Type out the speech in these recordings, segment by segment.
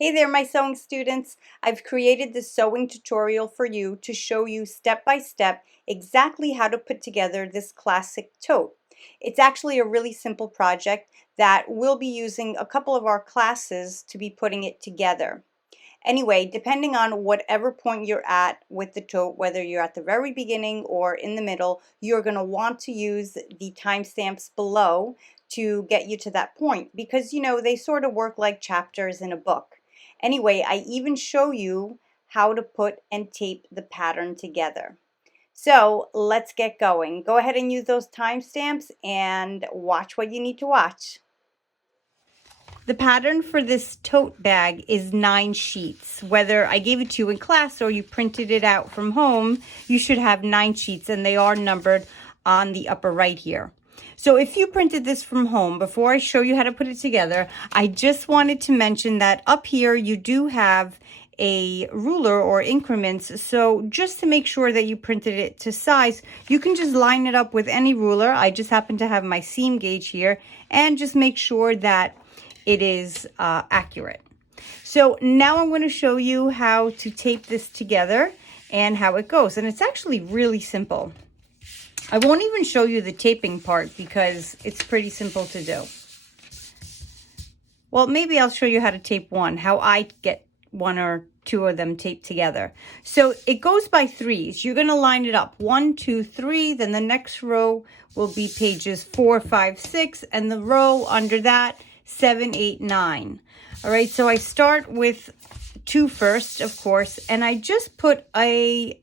Hey there, my sewing students. I've created this sewing tutorial for you to show you step by step exactly how to put together this classic tote. It's actually a really simple project that we'll be using a couple of our classes to be putting it together. Anyway, depending on whatever point you're at with the tote, whether you're at the very beginning or in the middle, you're going to want to use the timestamps below to get you to that point because they sort of work like chapters in a book. Anyway, I even show you how to put and tape the pattern together. So let's get going. Go ahead and use those timestamps and watch what you need to watch. The pattern for this tote bag is 9 sheets. Whether I gave it to you in class or you printed it out from home, you should have 9 sheets, and they are numbered on the upper right here. So if you printed this from home, before I show you how to put it together, I just wanted to mention that up here you do have a ruler or increments. So just to make sure that you printed it to size, you can just line it up with any ruler. I just happen to have my seam gauge here, and just make sure that it is accurate. So now I'm going to show you how to tape this together and how it goes. And it's actually really simple. I won't even show you the taping part because it's pretty simple to do. Well, maybe I'll show you how to tape one, how I get 1 or 2 of them taped together. So it goes by threes. You're going to line it up 1, 2, 3. Then the next row will be pages 4, 5, 6, and the row under that 7, 8, 9. All right, so I start with 2 first, of course, and I just put a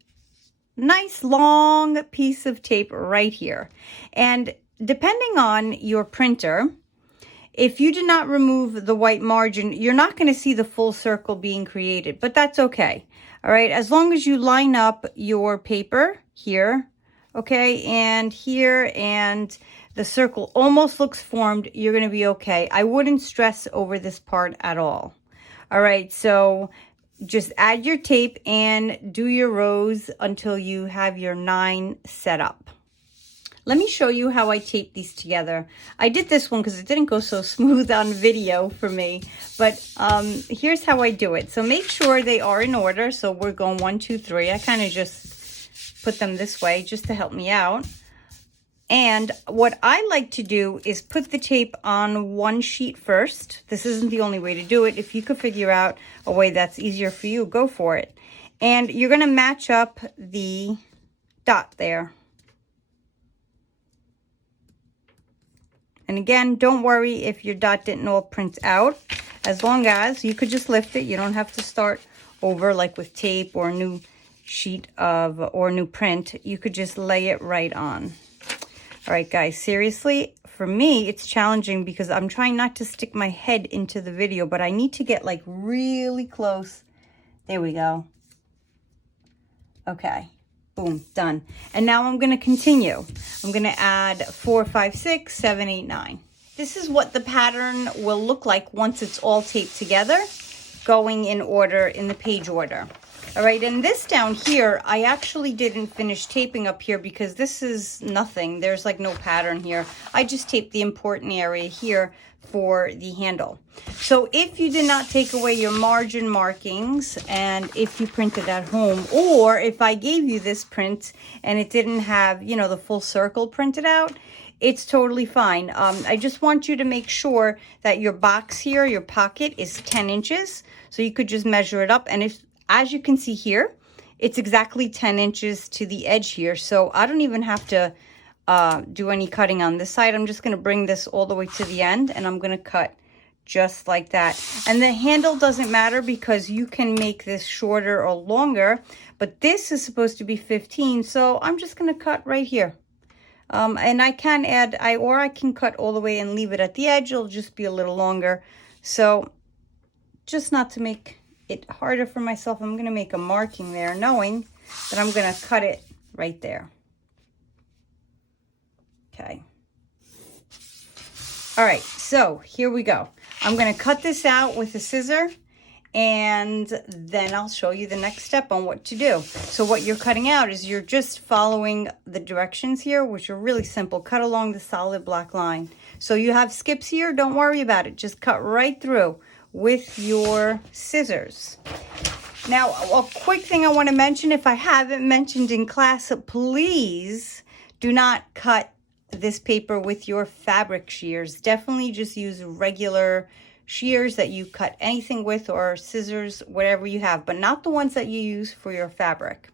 nice long piece of tape right here. And depending on your printer, if you did not remove the white margin, you're not going to see the full circle being created, but that's okay. All right, as long as you line up your paper here, okay, and here, and the circle almost looks formed, you're going to be okay. I wouldn't stress over this part at all. All right, so just add your tape and do your rows until you have your 9 set up. Let me show you how I tape these together. I did this one because it didn't go so smooth on video for me, but here's how I do it. So make sure they are in order. So we're going 1, 2, 3. I kind of just put them this way just to help me out. And what I like to do is put the tape on one sheet first. This isn't the only way to do it. If you could figure out a way that's easier for you, go for it. And you're going to match up the dot there. And again, don't worry if your dot didn't all print out. As long as you could just lift it. You don't have to start over like with tape or a new sheet of or new print. You could just lay it right on. All right, guys, seriously, for me, it's challenging because I'm trying not to stick my head into the video, but I need to get like really close. There we go. Okay, boom, done. And now I'm going to continue. I'm going to add 4, 5, 6, 7, 8, 9. This is what the pattern will look like once it's all taped together, going in order, in the page order. All right, and this down here, I actually didn't finish taping up here because this is nothing. There's like no pattern here. I just taped the important area here for the handle. So if you did not take away your margin markings, and if you printed at home, or if I gave you this print and it didn't have, the full circle printed out, it's totally fine. I just want you to make sure that your box here, your pocket, is 10 inches. So you could just measure it up. And if, as you can see here, it's exactly 10 inches to the edge here. So I don't even have to do any cutting on this side. I'm just going to bring this all the way to the end, and I'm going to cut just like that. And the handle doesn't matter because you can make this shorter or longer, but this is supposed to be 15. So I'm just going to cut right here. And I can add, or I can cut all the way and leave it at the edge. It'll just be a little longer. So just not to make it harder for myself, I'm going to make a marking there, knowing that I'm going to cut it right there. Okay. All right, so here we go. I'm going to cut this out with a scissor, and then I'll show you the next step on what to do. So what you're cutting out is you're just following the directions here, which are really simple. Cut along the solid black line. So you have skips here, don't worry about it. Just cut right through with your scissors. Now, a quick thing I want to mention, if I haven't mentioned in class, please do not cut this paper with your fabric shears. Definitely just use regular shears that you cut anything with, or scissors, whatever you have, but not the ones that you use for your fabric.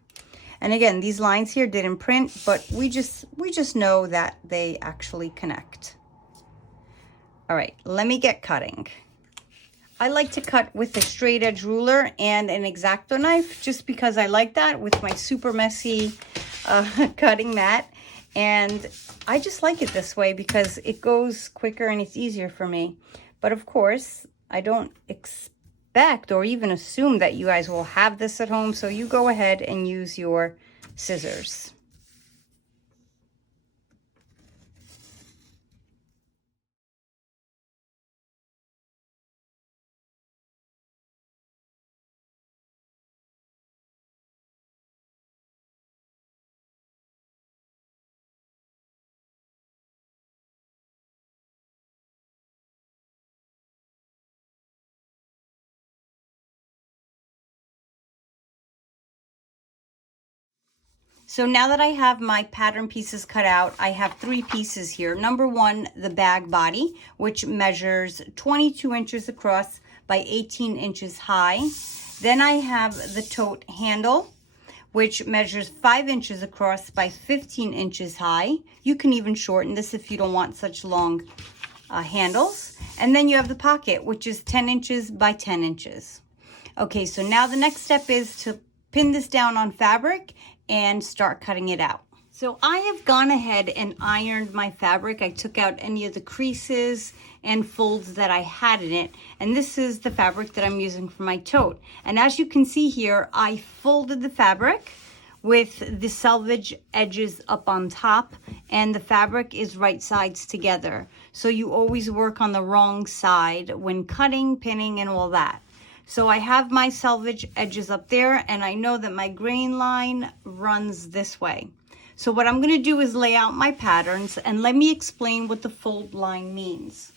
And again, these lines here didn't print, but we just know that they actually connect. All right, let me get cutting. I like to cut with a straight edge ruler and an X-Acto knife, just because I like that with my super messy cutting mat. And I just like it this way because it goes quicker and it's easier for me. But of course, I don't expect or even assume that you guys will have this at home, so you go ahead and use your scissors. So now that I have my pattern pieces cut out, I have 3 pieces here. Number 1, the bag body, which measures 22 inches across by 18 inches high. Then I have the tote handle, which measures 5 inches across by 15 inches high. You can even shorten this if you don't want such long handles. And then you have the pocket, which is 10 inches by 10 inches. Okay, so now the next step is to pin this down on fabric and start cutting it out. So I have gone ahead and ironed my fabric. I took out any of the creases and folds that I had in it. And this is the fabric that I'm using for my tote. And as you can see here, I folded the fabric with the selvage edges up on top, and the fabric is right sides together. So you always work on the wrong side when cutting, pinning, and all that. So I have my selvage edges up there, and I know that my grain line runs this way. So what I'm going to do is lay out my patterns, and let me explain what the fold line means.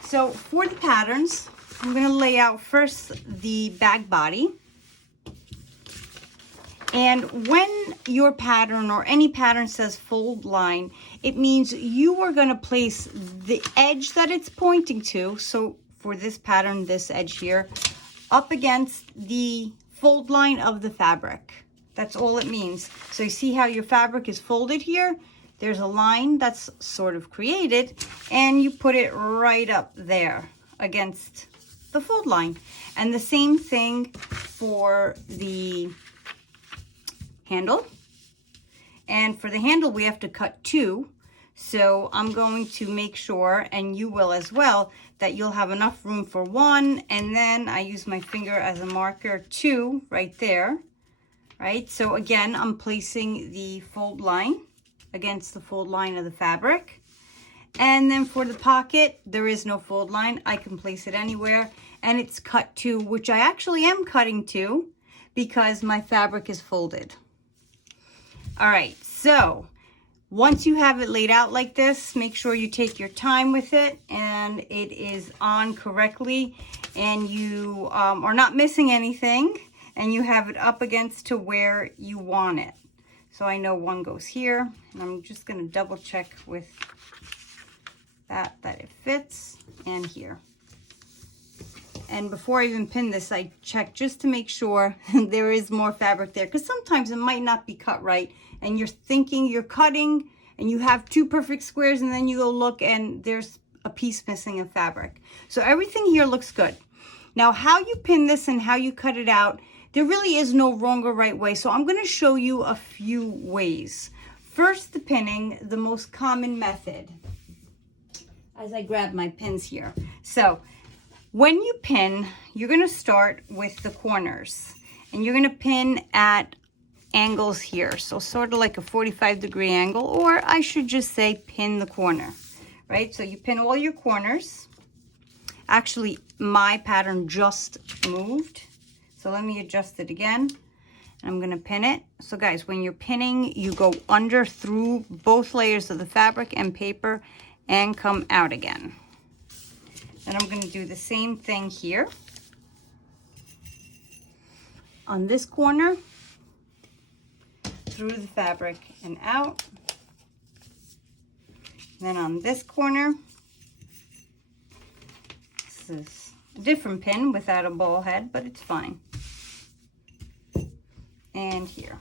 So for the patterns, I'm going to lay out first the bag body. And when your pattern or any pattern says fold line, it means you are going to place the edge that it's pointing to. So for this pattern, this edge here, up against the fold line of the fabric. That's all it means. So you see how your fabric is folded here? There's a line that's sort of created, and you put it right up there against the fold line. And the same thing for the handle. And for the handle, we have to cut 2. So I'm going to make sure, and you will as well, that you'll have enough room for 1, and then I use my finger as a marker, 2 right there, right? So again, I'm placing the fold line against the fold line of the fabric. And then for the pocket, there is no fold line. I can place it anywhere, and it's cut 2, which I actually am cutting 2 because my fabric is folded. All right, so once you have it laid out like this, make sure you take your time with it and it is on correctly, and you are not missing anything, and you have it up against to where you want it. So I know 1 goes here, and I'm just going to double check with that it fits, and here. And before I even pin this, I check just to make sure there is more fabric there, because sometimes it might not be cut right, and you're thinking you're cutting and you have 2 perfect squares, and then you go look and there's a piece missing in fabric. So everything here looks good. Now, how you pin this and how you cut it out, there really is no wrong or right way. So I'm going to show you a few ways. First, the pinning, the most common method, as I grab my pins here. So when you pin, you're going to start with the corners, and you're going to pin at angles here. So sort of like a 45-degree angle, or I should just say pin the corner, right? So you pin all your corners. Actually, my pattern just moved. So let me adjust it again. I'm going to pin it. So guys, when you're pinning, you go under through both layers of the fabric and paper and come out again. And I'm going to do the same thing here. On this corner, through the fabric and out. Then on this corner, this is a different pin without a ball head, but it's fine. And here.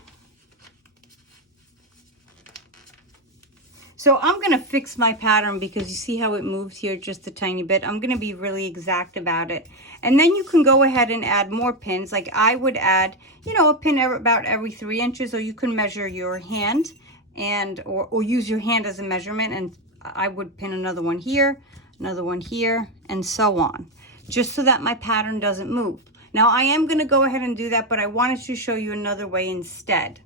So I'm going to fix my pattern because you see how it moved here just a tiny bit. I'm going to be really exact about it. And then you can go ahead and add more pins. Like I would add, you know, a pin about every 3 inches, or you can measure your hand and or use your hand as a measurement. And I would pin another one here, and so on, just so that my pattern doesn't move. Now I am going to go ahead and do that, but I wanted to show you another way instead.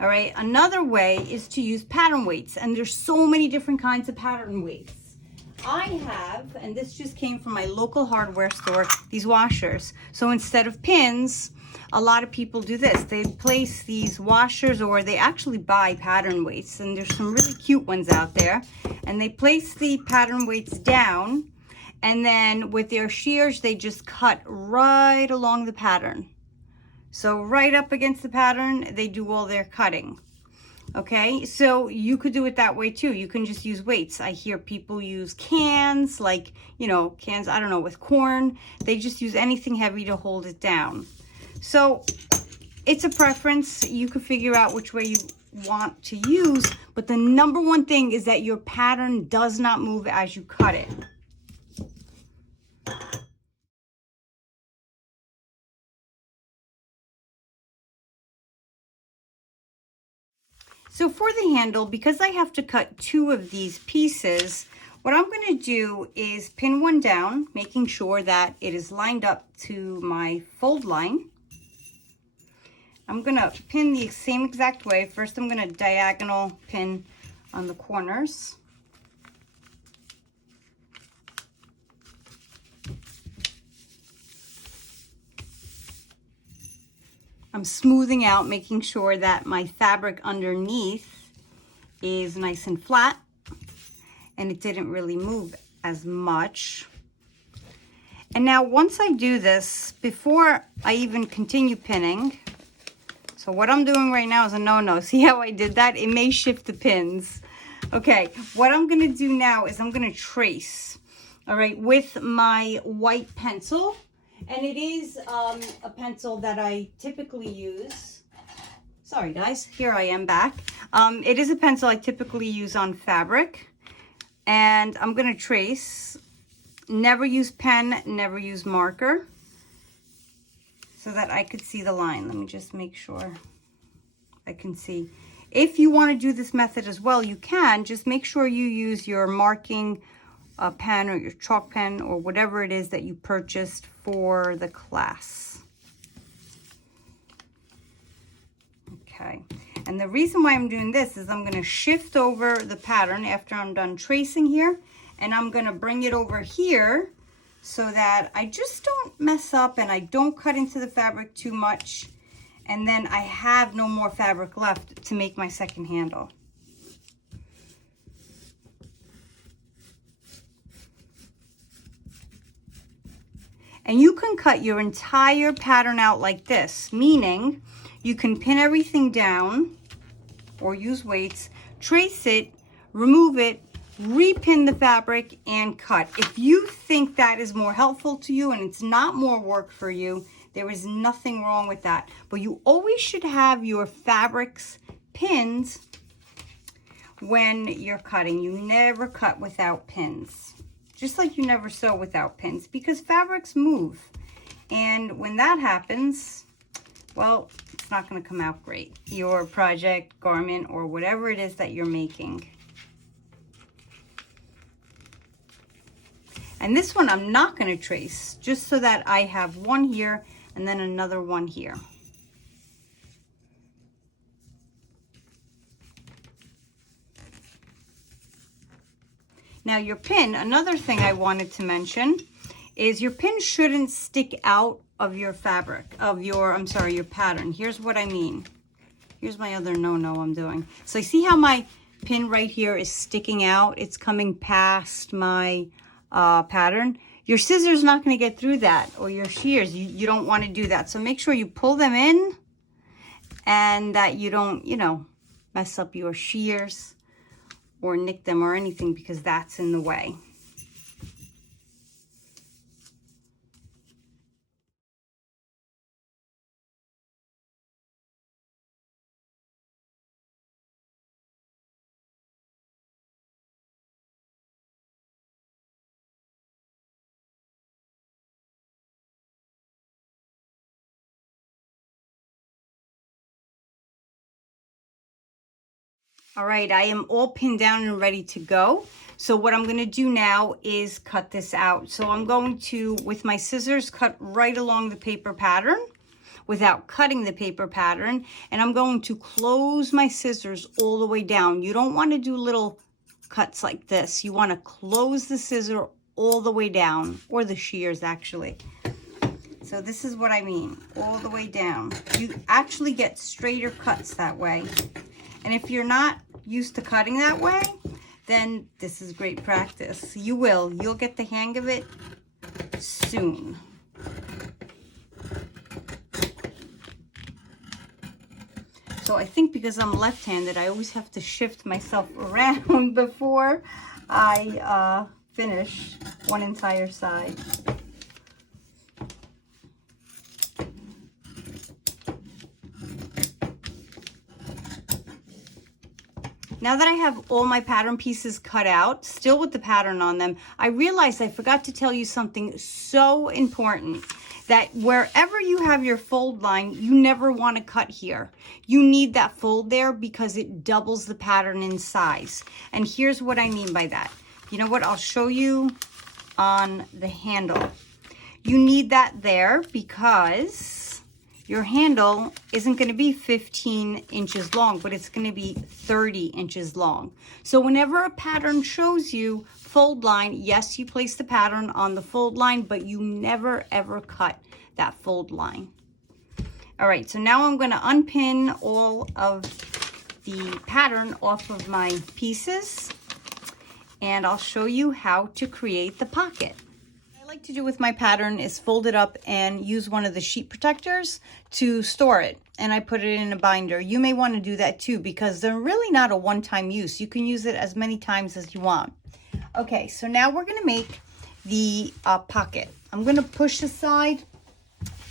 All right, another way is to use pattern weights, and there's so many different kinds of pattern weights. I have, and this just came from my local hardware store, these washers. So instead of pins, a lot of people do this. They place these washers, or they actually buy pattern weights, and there's some really cute ones out there. And they place the pattern weights down, and then with their shears, they just cut right along the pattern. So right up against the pattern, they do all their cutting. Okay, so you could do it that way too. You can just use weights. I hear people use cans, like, you know, cans, I don't know, with corn. They just use anything heavy to hold it down. So it's a preference. You can figure out which way you want to use, but the number one thing is that your pattern does not move as you cut it. So for the handle, because I have to cut 2 of these pieces, what I'm going to do is pin one down, making sure that it is lined up to my fold line. I'm going to pin the same exact way. First, I'm going to diagonal pin on the corners. I'm smoothing out, making sure that my fabric underneath is nice and flat, and it didn't really move as much. And now once I do this, before I even continue pinning, so what I'm doing right now is a no-no. See how I did that? It may shift the pins. Okay, what I'm gonna do now is I'm gonna trace, all right, with my white pencil. And it is a pencil that I typically use. Sorry guys, here I am back. It is a pencil I typically use on fabric. And I'm gonna trace. Never use pen, never use marker, so that I could see the line. Let me just make sure I can see. If you want to do this method as well, you can. Just make sure you use your marking pen or your chalk pen or whatever it is that you purchased for the class. Okay, and the reason why I'm doing this is I'm going to shift over the pattern after I'm done tracing here, and I'm going to bring it over here so that I just don't mess up and I don't cut into the fabric too much, and then I have no more fabric left to make my second handle. And you can cut your entire pattern out like this, meaning you can pin everything down or use weights, trace it, remove it, repin the fabric, and cut. If you think that is more helpful to you and it's not more work for you, there is nothing wrong with that. But you always should have your fabrics pinned when you're cutting. You never cut without pins. Just like you never sew without pins, because fabrics move. And when that happens, well, it's not going to come out great. Your project, garment, or whatever it is that you're making. And this one I'm not going to trace, just so that I have one here and then another one here. Now your pin, another thing I wanted to mention is your pin shouldn't stick out of your fabric, of your, your pattern. Here's what I mean. Here's my other no-no I'm doing. So you see how my pin right here is sticking out? It's coming past my pattern. Your scissors not going to get through that, or your shears. You don't want to do that. So make sure you pull them in and that you don't, you know, mess up your shears or nick them or anything, because that's in the way. All right, I am all pinned down and ready to go. So what I'm going to do now is cut this out. So I'm going to, with my scissors, cut right along the paper pattern without cutting the paper pattern. And I'm going to close my scissors all the way down. You don't want to do little cuts like this. You want to close the scissor all the way down, or the shears actually. So this is what I mean, all the way down. You actually get straighter cuts that way. And if you're not used to cutting that way, then this is great practice. You'll get the hang of it soon. So I think because I'm left-handed, I always have to shift myself around before I finish one entire side. Now that I have all my pattern pieces cut out, still with the pattern on them, I realized I forgot to tell you something so important, that wherever you have your fold line, you never want to cut here. You need that fold there because it doubles the pattern in size. And here's what I mean by that. You know what? I'll show you on the handle. You need that there because your handle isn't going to be 15 inches long, but it's going to be 30 inches long. So whenever a pattern shows you fold line, yes, you place the pattern on the fold line, but you never ever cut that fold line. All right, so now I'm going to unpin all of the pattern off of my pieces, and I'll show you how to create the pocket. What I like to do with my pattern is fold it up and use one of the sheet protectors to store it, and I put it in a binder. You may want to do that too, because they're really not a one-time use. You can use it as many times as you want. Okay, so now we're going to make the pocket. I'm going to push aside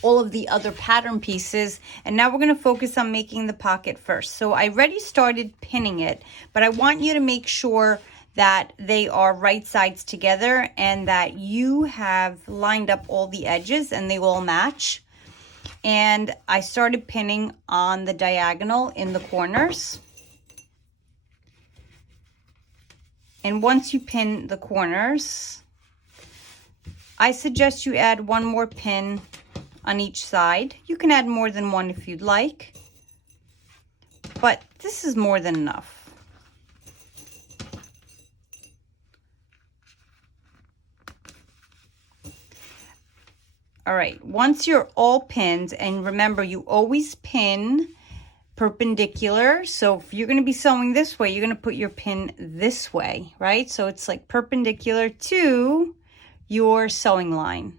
all of the other pattern pieces, and now we're going to focus on making the pocket first. So I already started pinning it, but I want you to make sure that they are right sides together and that you have lined up all the edges and they all match. And I started pinning on the diagonal in the corners. And once you pin the corners, I suggest you add one more pin on each side. You can add more than one if you'd like, but this is more than enough. All right, once you're all pinned, and remember, you always pin perpendicular. So if you're going to be sewing this way, you're going to put your pin this way, right? So it's like perpendicular to your sewing line.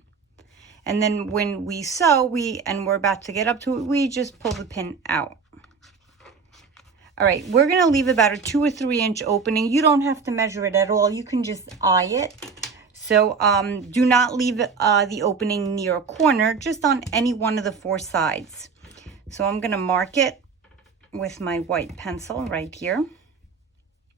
And then when we sew, we're about to get up to it, we just pull the pin out. All right, we're going to leave about a 2 or 3 inch opening. You don't have to measure it at all. You can just eye it. So do not leave the opening near a corner, just on any one of the 4 sides. So I'm going to mark it with my white pencil right here.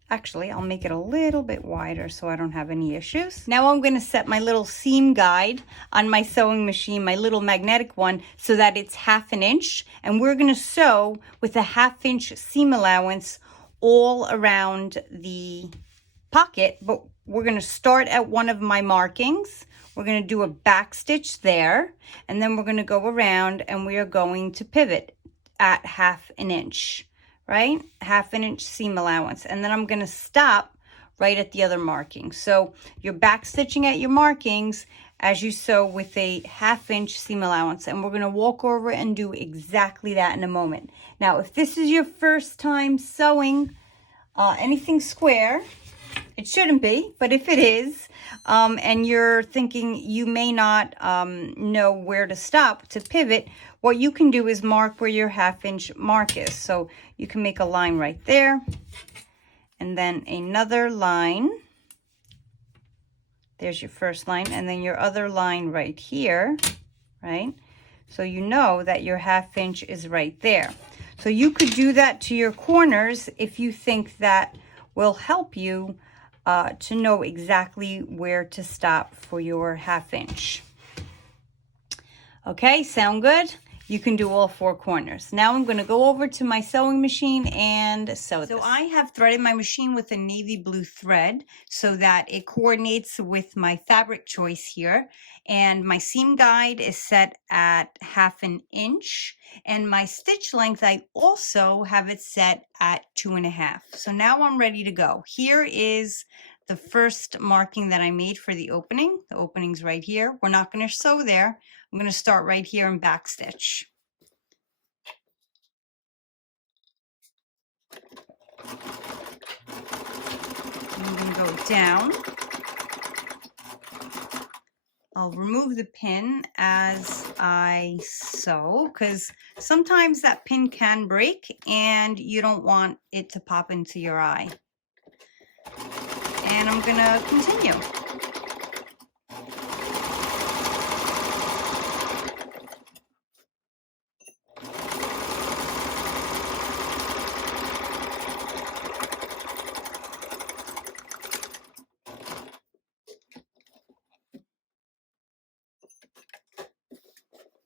Actually, I'll make it a little bit wider so I don't have any issues. Now I'm going to set my little seam guide on my sewing machine, my little magnetic one, so that it's 1/2 inch. And we're going to sew with a 1/2 inch seam allowance all around the pocket, but we're going to start at one of my markings. We're going to do a back stitch there, and then we're going to go around and we are going to pivot at 1/2 inch, right? 1/2 inch seam allowance. And then I'm going to stop right at the other marking. So you're back stitching at your markings as you sew with a 1/2 inch seam allowance. And we're going to walk over and do exactly that in a moment. Now, if this is your first time sewing anything square, It shouldn't be, but if it is, and you're thinking you may not know where to stop to pivot, what you can do is mark where your 1/2 inch mark is. So you can make a line right there, and then another line. There's your first line, and then your other line right here, right? So you know that your 1/2 inch is right there. So you could do that to your corners if you think that will help you to know exactly where to stop for your 1/2 inch. Okay, sound good? You can do all 4 corners. Now I'm going to go over to my sewing machine and sew this. So I have threaded my machine with a navy blue thread so that it coordinates with my fabric choice here. And my seam guide is set at 1/2 inch. And my stitch length, I also have it set at 2.5. So now I'm ready to go. Here is the first marking that I made for the opening. The opening's right here. We're not going to sew there. I'm going to start right here and back stitch. I'm going to go down. I'll remove the pin as I sew because sometimes that pin can break and you don't want it to pop into your eye. And I'm going to continue.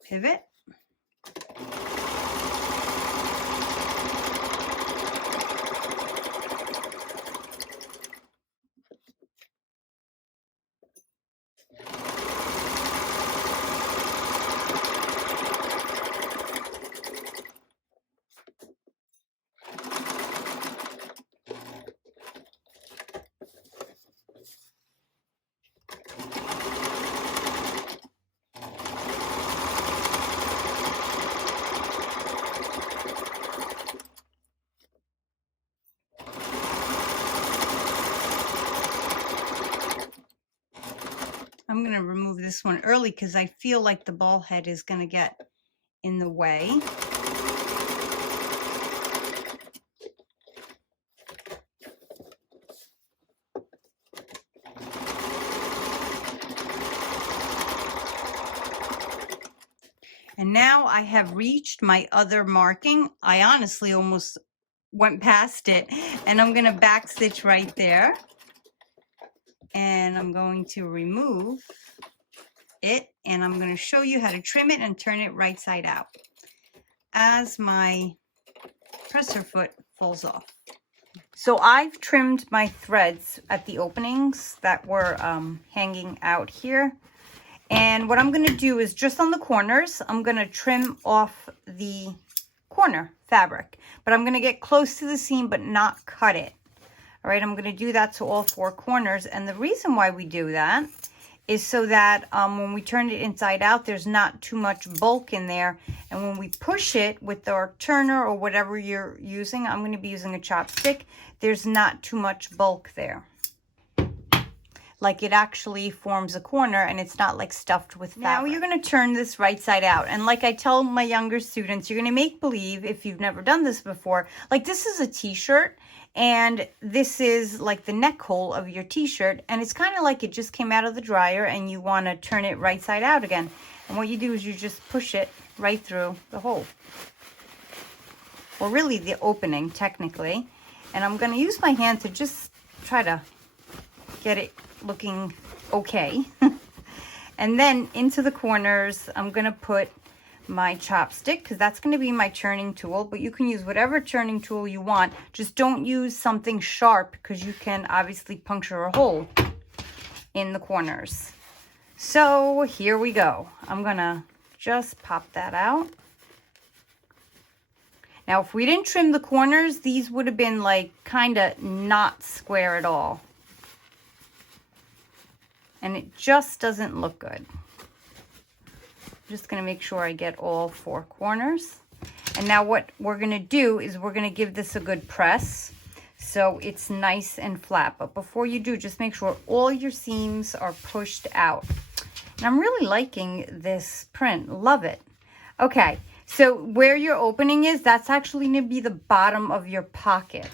Pivot. I'm going to remove this one early because I feel like the ball head is going to get in the way. And now I have reached my other marking. I honestly almost went past it, and I'm going to back stitch right there. And I'm going to remove it, and I'm going to show you how to trim it and turn it right side out as my presser foot falls off. So I've trimmed my threads at the openings that were hanging out here. And what I'm going to do is just on the corners, I'm going to trim off the corner fabric. But I'm going to get close to the seam but not cut it. All right, I'm going to do that to all 4 corners. And the reason why we do that is so that when we turn it inside out, there's not too much bulk in there. And when we push it with our turner or whatever you're using, I'm going to be using a chopstick, there's not too much bulk there. Like it actually forms a corner and it's not like stuffed with fabric. Now you're going to turn this right side out. And like I tell my younger students, you're going to make believe, if you've never done this before, like this is a t-shirt. And this is like the neck hole of your t-shirt, and it's kind of like it just came out of the dryer and you want to turn it right side out again. And what you do is you just push it right through the hole, or really the opening technically. And I'm going to use my hand to just try to get it looking okay. And then into the corners I'm going to put my chopstick, because that's going to be my churning tool, but you can use whatever churning tool you want. Just don't use something sharp because you can obviously puncture a hole in the corners. So here we go. I'm gonna just pop that out. Now if we didn't trim the corners, these would have been like kind of not square at all, and it just doesn't look good. Just going to make sure I get all 4 corners. And now what we're going to do is we're going to give this a good press. so it's nice and flat. But before you do, just make sure all your seams are pushed out. And I'm really liking this print. Love it. Okay, so where your opening is, that's actually going to be the bottom of your pocket.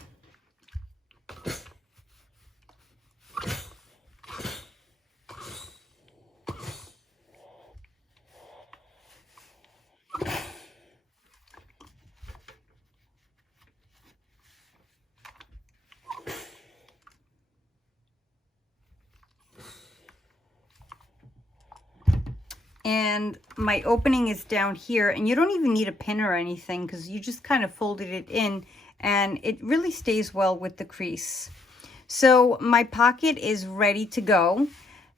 And my opening is down here, and you don't even need a pin or anything because you just kind of folded it in and it really stays well with the crease. So my pocket is ready to go,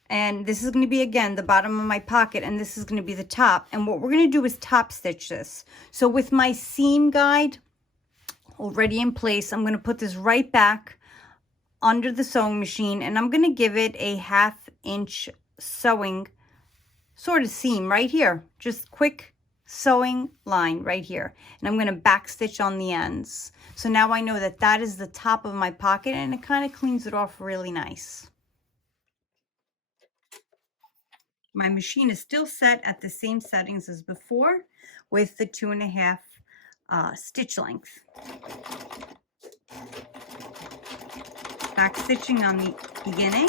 and this is going to be again the bottom of my pocket, and this is going to be the top. And what we're going to do is top stitch this. So with my seam guide already in place, I'm going to put this right back under the sewing machine, and I'm going to give it a 1/2 inch sewing sort of seam right here, just quick sewing line right here, and I'm going to back stitch on the ends. So now I know that that is the top of my pocket, and it kind of cleans it off really nice. My machine is still set at the same settings as before with the 2.5 stitch length. Back stitching on the beginning.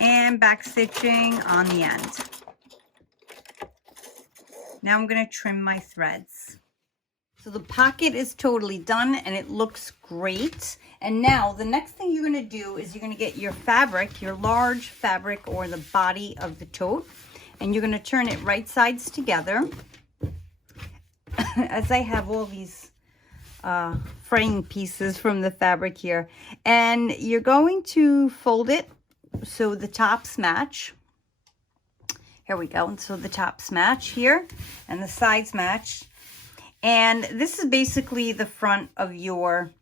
And back stitching on the end. Now I'm going to trim my threads. So the pocket is totally done and it looks great. And now the next thing you're going to do is you're going to get your fabric, your large fabric or the body of the tote, and you're going to turn it right sides together. As I have all these fraying pieces from the fabric here, and you're going to fold it so the tops match. Here we go. And so the tops match here and the sides match. And this is basically the front of your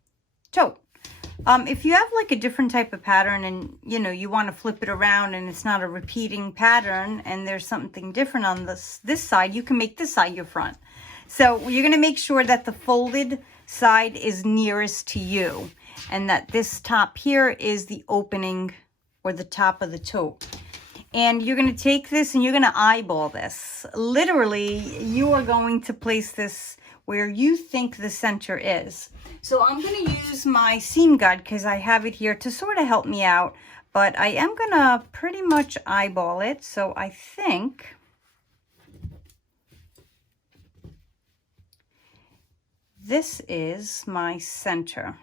tote. If you have like a different type of pattern and you want to flip it around and it's not a repeating pattern and there's something different on this side, you can make this side your front. So you're going to make sure that the folded side is nearest to you and that this top here is the opening or the top of the tote. And you're going to take this and you're going to eyeball this. Literally, you are going to place this where you think the center is. So I'm going to use my seam guide because I have it here to sort of help me out. But I am going to pretty much eyeball it. So I think this is my center.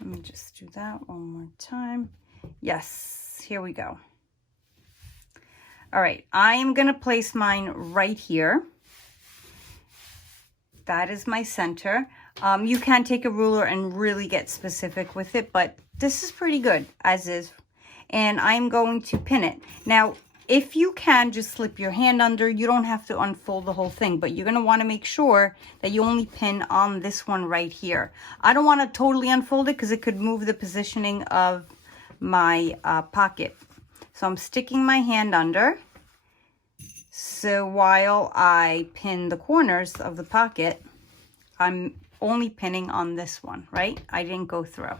Let me just do that one more time. Yes, here we go. All right, I am going to place mine right here. That is my center. You can take a ruler and really get specific with it, but this is pretty good as is. And I'm going to pin it. Now, if you can just slip your hand under, you don't have to unfold the whole thing, but you're going to want to make sure that you only pin on this one right here. I don't want to totally unfold it because it could move the positioning of my pocket. So I'm sticking my hand under. So while I pin the corners of the pocket, I'm only pinning on this one, right? I didn't go through. I'm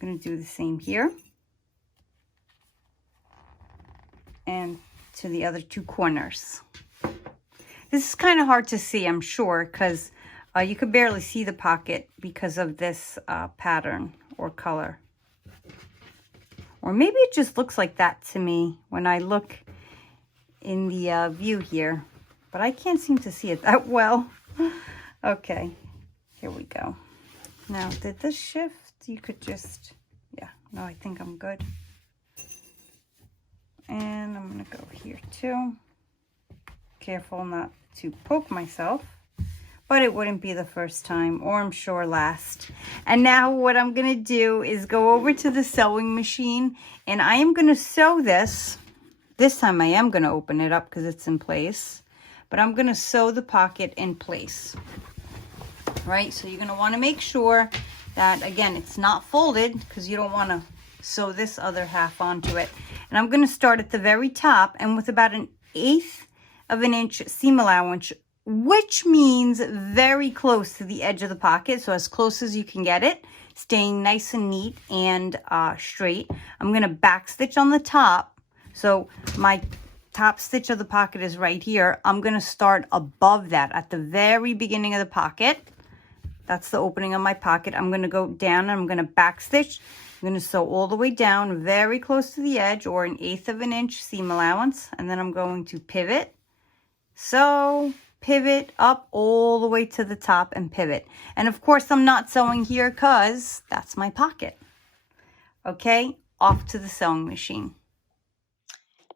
going to do the same here. And to the other two corners. This is kind of hard to see, I'm sure, because you could barely see the pocket because of this pattern or color. Or maybe it just looks like that to me when I look in the view here. But I can't seem to see it that well. Okay, here we go. Now, did this shift? You could just, yeah, no, I think I'm good. And I'm going to go here too. Careful not to poke myself. But it wouldn't be the first time, or I'm sure last. And now what I'm going to do is go over to the sewing machine, and I am going to sew this. This time I am going to open it up because it's in place. But I'm going to sew the pocket in place. right? So you're going to want to make sure that, again, it's not folded because you don't want to sew this other half onto it. And I'm going to start at the very top and with about 1/8 of an inch seam allowance, which means very close to the edge of the pocket. So as close as you can get it, staying nice and neat and straight. I'm going to back stitch on the top. So my top stitch of the pocket is right here. I'm going to start above that at the very beginning of the pocket. That's the opening of my pocket. I'm going to go down and I'm going to back stitch. I'm going to sew all the way down very close to the edge, or 1/8 of an inch seam allowance. And then I'm going to pivot, sew, pivot up all the way to the top and pivot. And of course I'm not sewing here because that's my pocket. Okay, off to the sewing machine.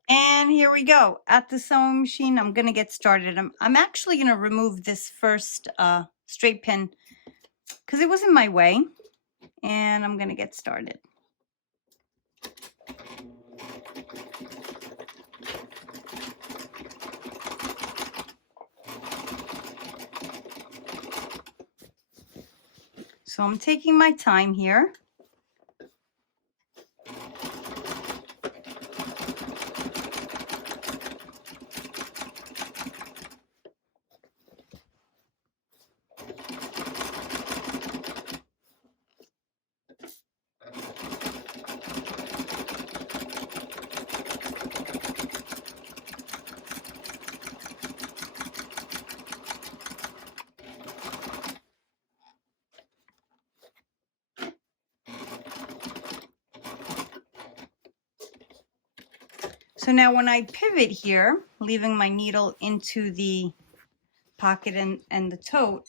And here we go at the sewing machine. I'm going to get started. I'm actually going to remove this first straight pin because it was in my way, and I'm going to get started. So I'm taking my time here. So now when I pivot here, leaving my needle into the pocket and the tote,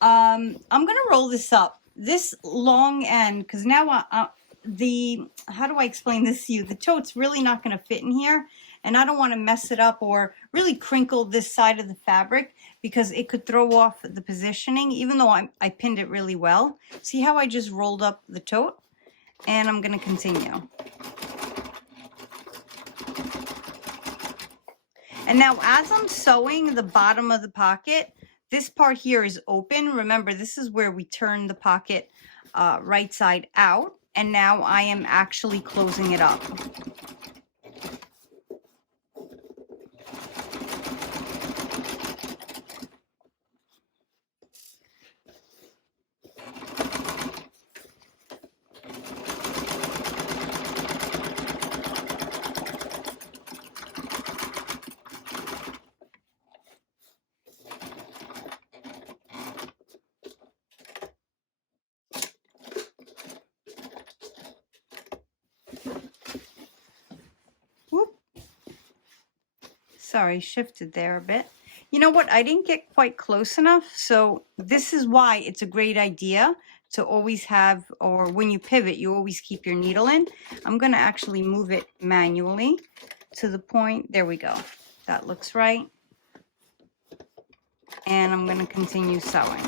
I'm going to roll this up. This long end, because now how do I explain this to you? The tote's really not going to fit in here, and I don't want to mess it up or really crinkle this side of the fabric because it could throw off the positioning, even though I pinned it really well. See how I just rolled up the tote? And I'm going to continue. And now as I'm sewing the bottom of the pocket, this part here is open. Remember, this is where we turn the pocket right side out. And now I am actually closing it up. Sorry, shifted there a bit. You know what? I didn't get quite close enough. So this is why it's a great idea to always have, or when you pivot, you always keep your needle in. I'm going to actually move it manually to the point. There we go. That looks right. And I'm going to continue sewing.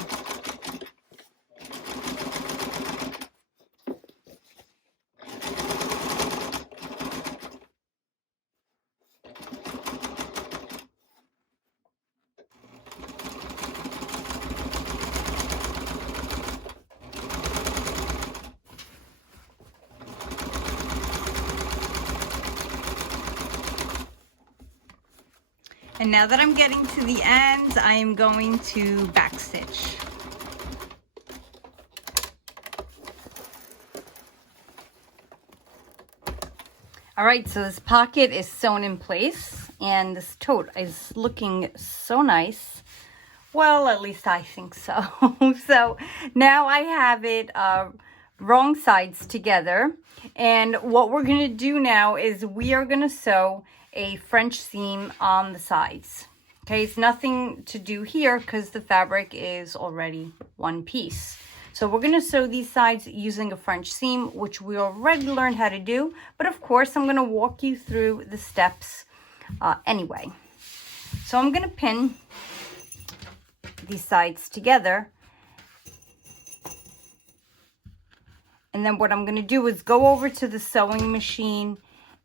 And now that I'm getting to the ends, I am going to backstitch. All right, so this pocket is sewn in place and this tote is looking so nice. Well, at least I think so. So now I have it wrong sides together. And what we're going to do now is we are going to sew a French seam on the sides. Okay, it's nothing to do here because the fabric is already one piece. So we're going to sew these sides using a French seam, which we already learned how to do. But of course, I'm going to walk you through the steps anyway. So I'm going to pin these sides together. And then what I'm going to do is go over to the sewing machine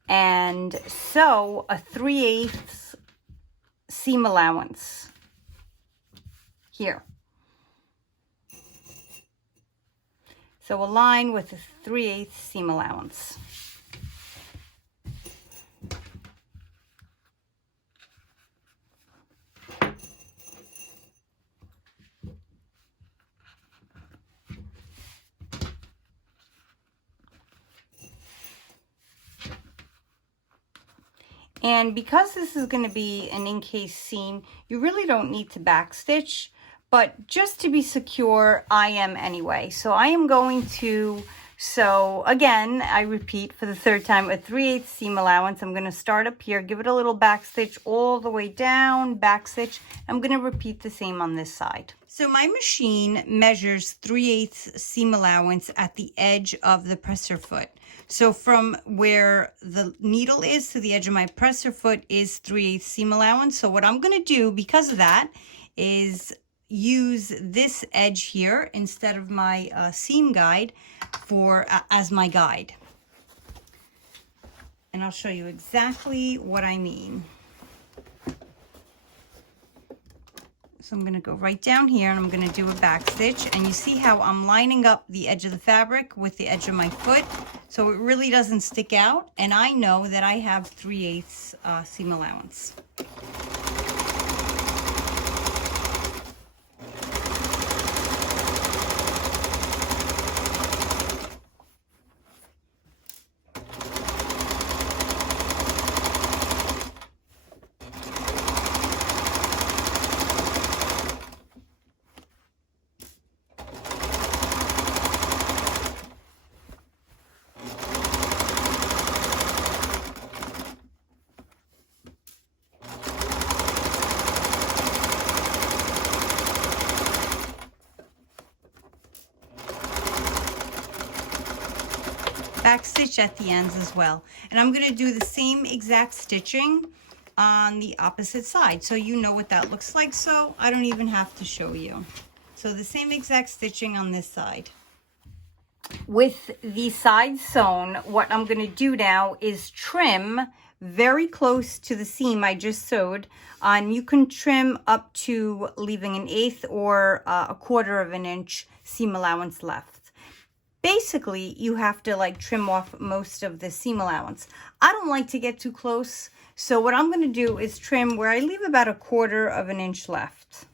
and sew a 3/8 seam allowance here. So align with a 3/8 seam allowance. And because this is going to be an encased seam, you really don't need to backstitch, but just to be secure, I am anyway. So I am going to sew, again, I repeat for the third time, a 3/8 seam allowance. I'm going to start up here, give it a little backstitch all the way down, backstitch. I'm going to repeat the same on this side. So my machine measures 3/8 seam allowance at the edge of the presser foot. So from where the needle is to the edge of my presser foot is 3/8 seam allowance. So what I'm going to do because of that is use this edge here instead of my seam guide for as my guide. And I'll show you exactly what I mean. So I'm going to go right down here and I'm going to do a back stitch, and you see how I'm lining up the edge of the fabric with the edge of my foot so it really doesn't stick out, and I know that I have 3/8 seam allowance. Back stitch at the ends as well, and I'm going to do the same exact stitching on the opposite side so you know what that looks like, so I don't even have to show you. So the same exact stitching on this side. With the sides sewn, what I'm going to do now is trim very close to the seam I just sewed on. You can trim up to leaving an 1/8 or a 1/4 of an inch seam allowance left. Basically, you have to like trim off most of the seam allowance. I don't like to get too close, so what I'm going to do is trim where I leave about a 1/4 of an inch left.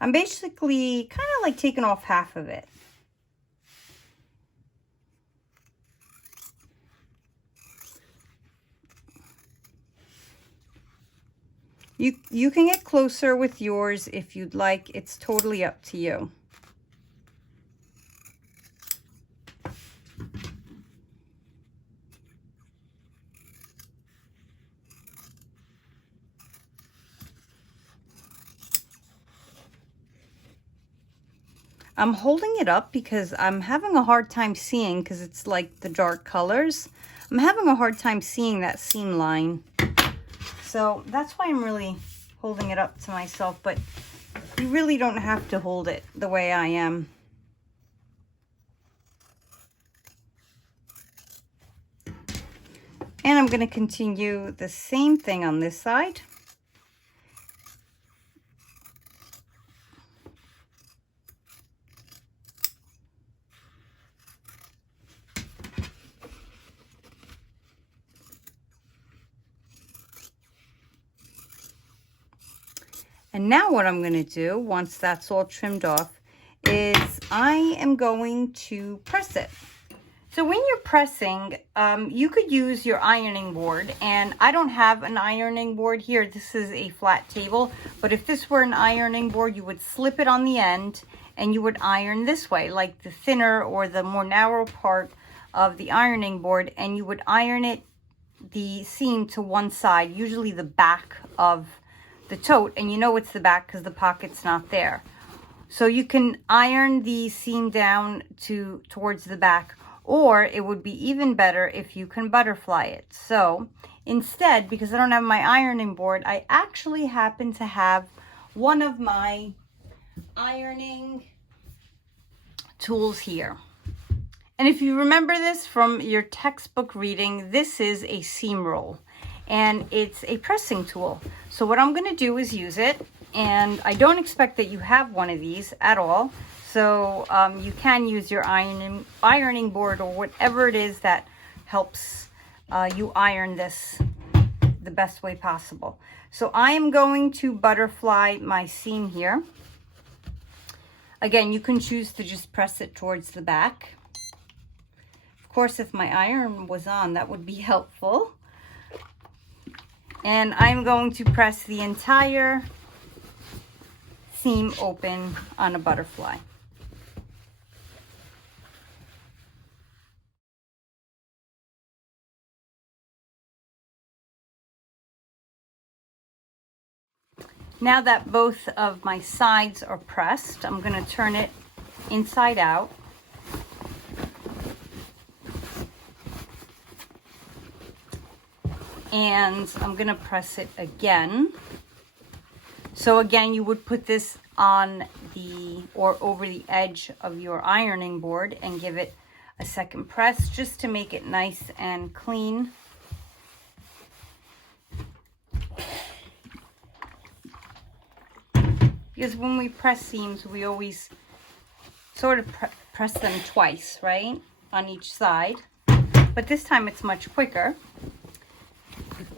I'm basically kind of like taking off half of it. You can get closer with yours if you'd like. It's totally up to you. I'm holding it up because I'm having a hard time seeing, because it's like the dark colors. I'm having a hard time seeing that seam line. So that's why I'm really holding it up to myself, but you really don't have to hold it the way I am. And I'm going to continue the same thing on this side. And now what I'm going to do, once that's all trimmed off, is I am going to press it. So when you're pressing, you could use your ironing board, and I don't have an ironing board here. This is a flat table, but if this were an ironing board, you would slip it on the end and you would iron this way, like the thinner or the more narrow part of the ironing board, and you would iron it, the seam to one side, usually the back of the tote, and you know it's the back because the pocket's not there. So you can iron the seam down towards the back, or it would be even better if you can butterfly it. So instead, because I don't have my ironing board, I actually happen to have one of my ironing tools here. And if you remember this from your textbook reading, this is a seam roll, and it's a pressing tool. So what I'm going to do is use it, and I don't expect that you have one of these at all. So you can use your ironing board or whatever it is that helps you iron this the best way possible. So I am going to butterfly my seam here. Again, you can choose to just press it towards the back. Of course, if my iron was on, that would be helpful. And I'm going to press the entire seam open on a butterfly. Now that both of my sides are pressed, I'm going to turn it inside out. And I'm going to press it again. So again, you would put this on the or over the edge of your ironing board and give it a second press just to make it nice and clean. Because when we press seams, we always sort of press them twice, right? On each side. But this time it's much quicker.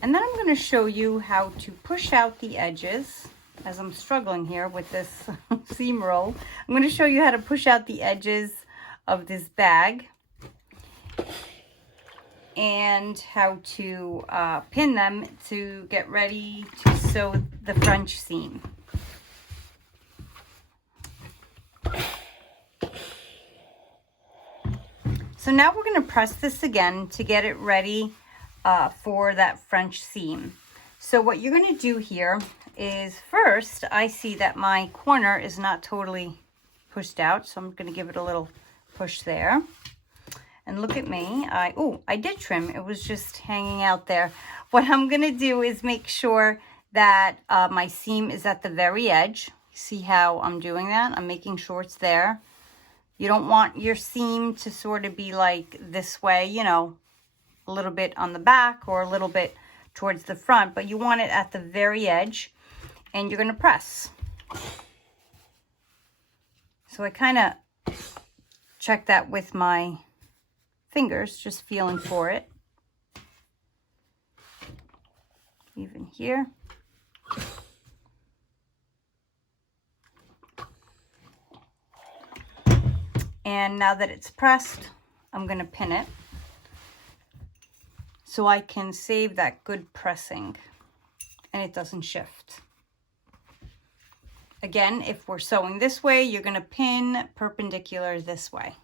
And then I'm going to show you how to push out the edges. As I'm struggling here with this seam roll, I'm going to show you how to push out the edges of this bag. And how to pin them to get ready to sew the French seam. So now we're going to press this again to get it ready for that French seam. So what you're going to do here is first, I see that my corner is not totally pushed out, so I'm going to give it a little push there. And look at me, I did trim, it was just hanging out there. What I'm going to do is make sure that my seam is at the very edge. See how I'm doing that? I'm making sure it's there. You don't want your seam to sort of be like this way, you know, a little bit on the back or a little bit towards the front, but you want it at the very edge, and you're going to press. So I kind of check that with my fingers, just feeling for it. Even here. And now that it's pressed, I'm going to pin it so I can save that good pressing and it doesn't shift. Again, if we're sewing this way, you're going to pin perpendicular this way.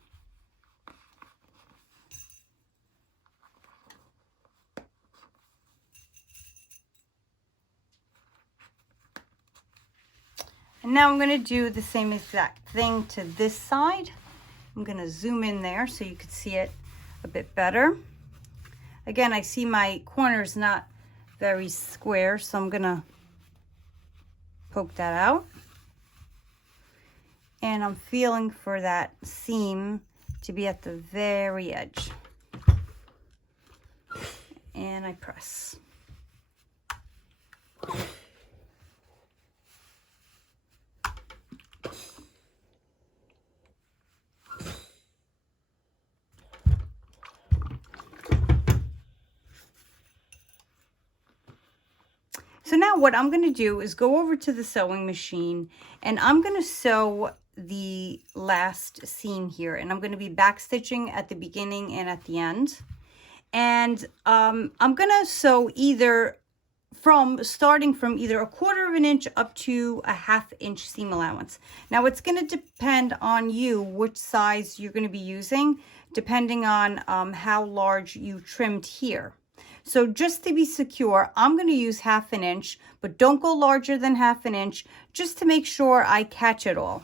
And now I'm going to do the same exact thing to this side. I'm going to zoom in there so you can see it a bit better. Again, I see my corner's not very square, so I'm going to poke that out. And I'm feeling for that seam to be at the very edge. And I press. So now what I'm going to do is go over to the sewing machine and I'm going to sew the last seam here, and I'm going to be back stitching at the beginning and at the end. And I'm going to sew starting from either 1/4 inch up to a 1/2 inch seam allowance. Now it's going to depend on you which size you're going to be using, depending on how large you trimmed here. So just to be secure, I'm going to use 1/2 inch, but don't go larger than 1/2 inch, just to make sure I catch it all.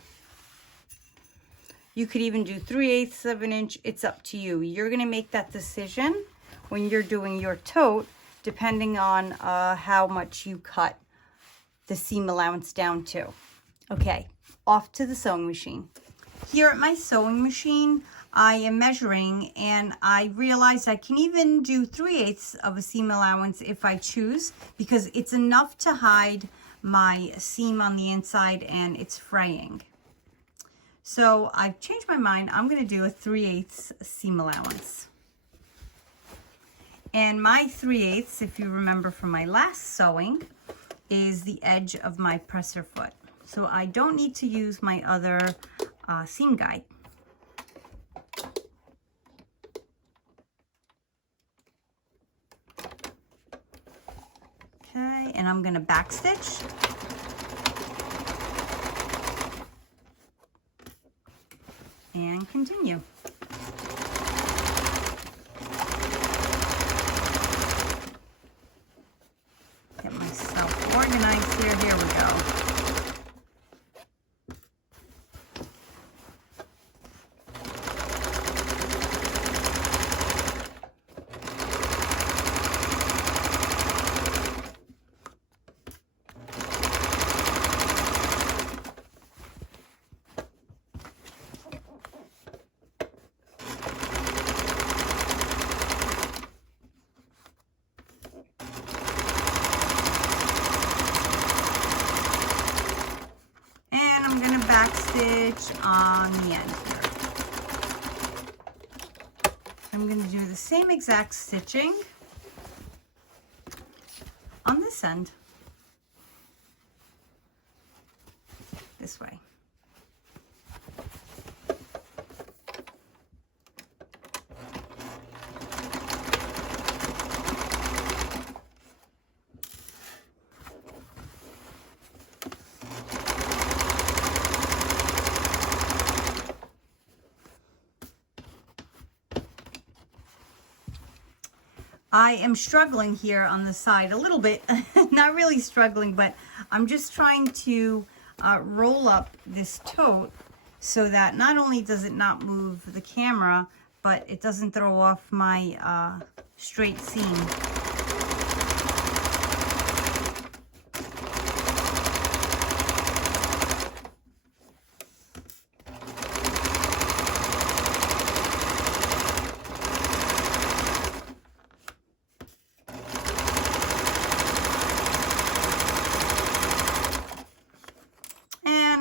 You could even do 3/8 of an inch. It's up to you. You're going to make that decision when you're doing your tote, depending on how much you cut the seam allowance down to. Okay, off to the sewing machine. Here at my sewing machine, I am measuring, and I realized I can even do 3/8 of a seam allowance if I choose, because it's enough to hide my seam on the inside and it's fraying. So I've changed my mind. I'm going to do a 3/8 seam allowance. And my 3/8, if you remember from my last sewing, is the edge of my presser foot. So I don't need to use my other seam guide. Okay, and I'm going to backstitch. And continue. Get myself organized here. Here we go. Backstitch on the end here. I'm going to do the same exact stitching on this end, this way. I am struggling here on the side a little bit, not really struggling, but I'm just trying to roll up this tote so that not only does it not move the camera, but it doesn't throw off my straight seam.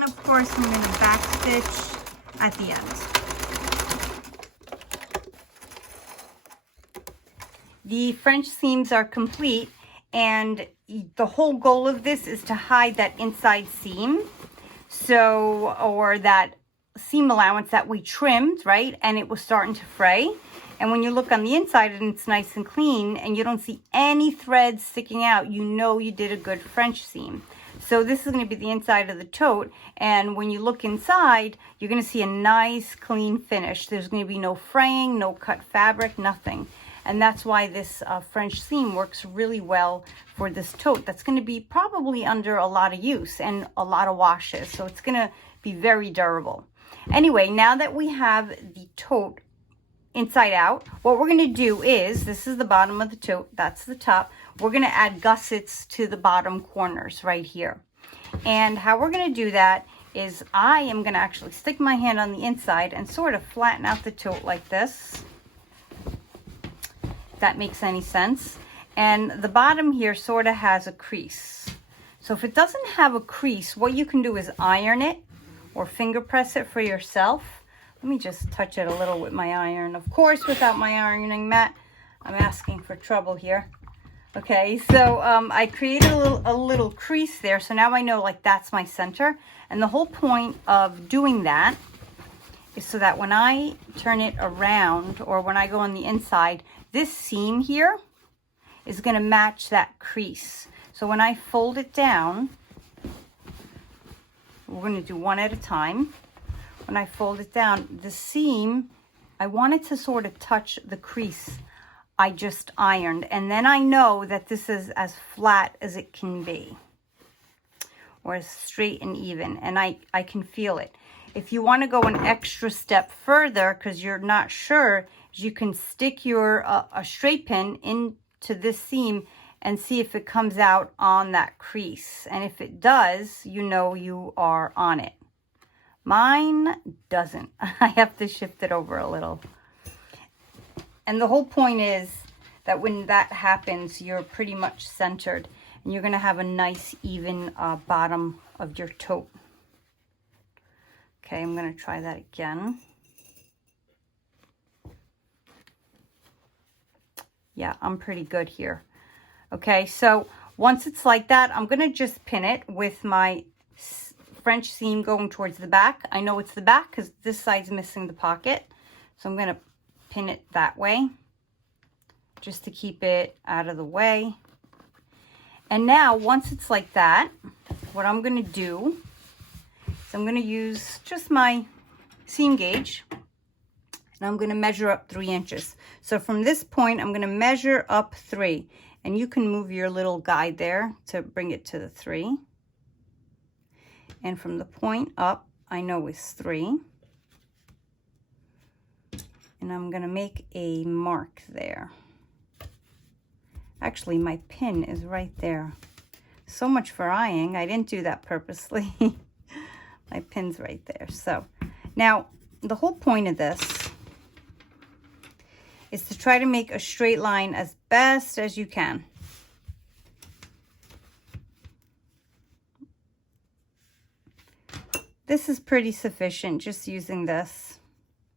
Of course, I'm going to backstitch at the end. The French seams are complete, and the whole goal of this is to hide that inside seam, or that seam allowance that we trimmed, right? And it was starting to fray. And when you look on the inside and it's nice and clean and you don't see any threads sticking out, you know you did a good French seam. So this is going to be the inside of the tote, and when you look inside, you're going to see a nice clean finish. There's going to be no fraying, no cut fabric, nothing. And that's why this French seam works really well for this tote. That's going to be probably under a lot of use and a lot of washes. So it's going to be very durable. Anyway, now that we have the tote inside out, what we're going to do is, this is the bottom of the tote, that's the top. We're going to add gussets to the bottom corners right here. And how we're going to do that is I am going to actually stick my hand on the inside and sort of flatten out the tote like this. If that makes any sense. And the bottom here sort of has a crease. So if it doesn't have a crease, what you can do is iron it or finger press it for yourself. Let me just touch it a little with my iron. Of course, without my ironing mat, I'm asking for trouble here. Okay, so I created a little crease there, so now I know like that's my center. And the whole point of doing that is so that when I turn it around, or when I go on the inside, this seam here is going to match that crease. So when I fold it down, we're going to do one at a time. When I fold it down, the seam, I want it to sort of touch the crease I just ironed, and then I know that this is as flat as it can be, or as straight and even, and I can feel it. If you want to go an extra step further because you're not sure, you can stick your a straight pin into this seam and see if it comes out on that crease, and if it does, you know you are on it. Mine doesn't. I have to shift it over a little. And the whole point is that when that happens, you're pretty much centered, and you're going to have a nice even bottom of your tote. Okay, I'm going to try that again. Yeah, I'm pretty good here. Okay, so once it's like that, I'm going to just pin it with my French seam going towards the back. I know it's the back because this side's missing the pocket. So I'm going to pin it that way just to keep it out of the way. And now, once it's like that, what I'm going to do is I'm going to use just my seam gauge. And I'm going to measure up 3 inches. So from this point, I'm going to measure up 3. And you can move your little guide there to bring it to the 3. And from the point up, I know is 3. And I'm going to make a mark there. Actually, my pin is right there. So much for eyeing. I didn't do that purposely. My pin's right there. So now the whole point of this is to try to make a straight line as best as you can. This is pretty sufficient just using this.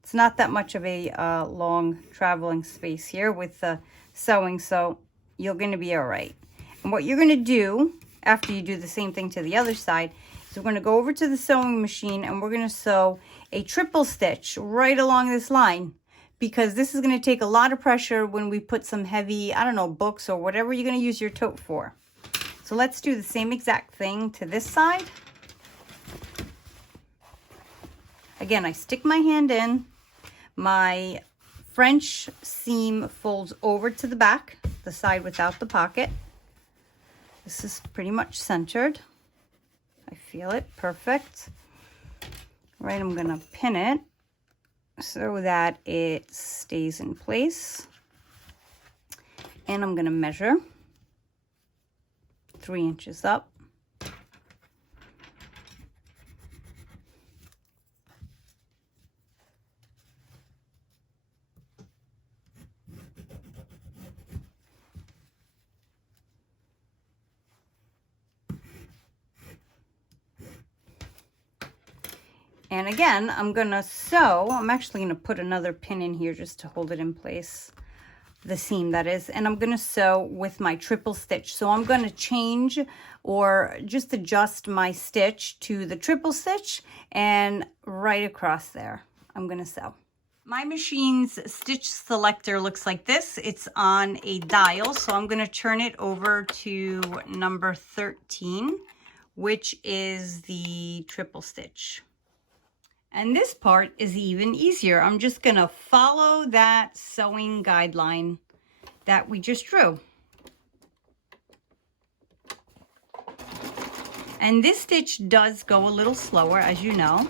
It's not that much of a long traveling space here with the sewing, so you're going to be all right. And what you're going to do after you do the same thing to the other side is we're going to go over to the sewing machine and we're going to sew a triple stitch right along this line, because this is going to take a lot of pressure when we put some heavy, I don't know, books or whatever you're going to use your tote for. So let's do the same exact thing to this side. Again, I stick my hand in, my French seam folds over to the back, the side without the pocket. This is pretty much centered. I feel it, perfect. Right, I'm gonna pin it so that it stays in place. And I'm gonna measure 3 inches up. And again, I'm gonna sew, I'm actually gonna put another pin in here just to hold it in place, the seam that is, and I'm gonna sew with my triple stitch. So I'm gonna change or just adjust my stitch to the triple stitch, and right across there, I'm gonna sew. My machine's stitch selector looks like this. It's on a dial, so I'm gonna turn it over to number 13, which is the triple stitch. And this part is even easier. I'm just gonna follow that sewing guideline that we just drew. And this stitch does go a little slower, as you know.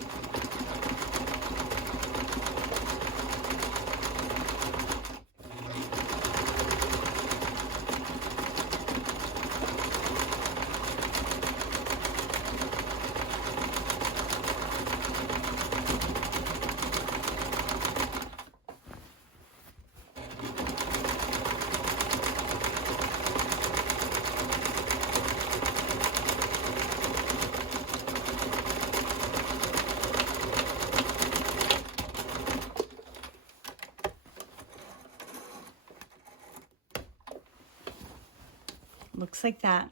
Looks like that.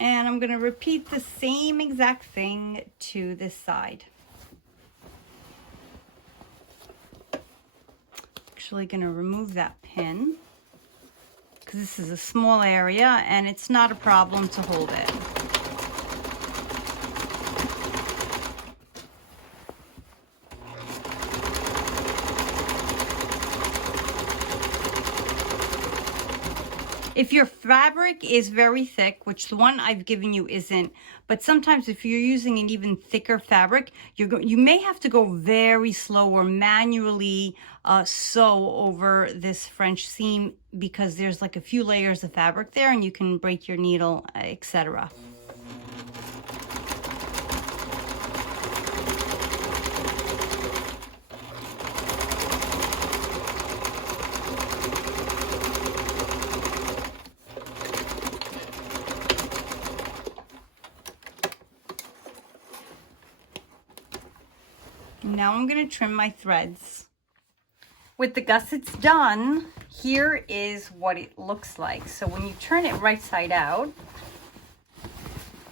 And I'm going to repeat the same exact thing to this side. Actually going to remove that pin because this is a small area and it's not a problem to hold it. If your fabric is very thick, which the one I've given you isn't, but sometimes if you're using an even thicker fabric, you may have to go very slow or manually sew over this French seam because there's like a few layers of fabric there and you can break your needle, etc. Now I'm going to trim my threads. With the gussets done, here is what it looks like. So when you turn it right side out,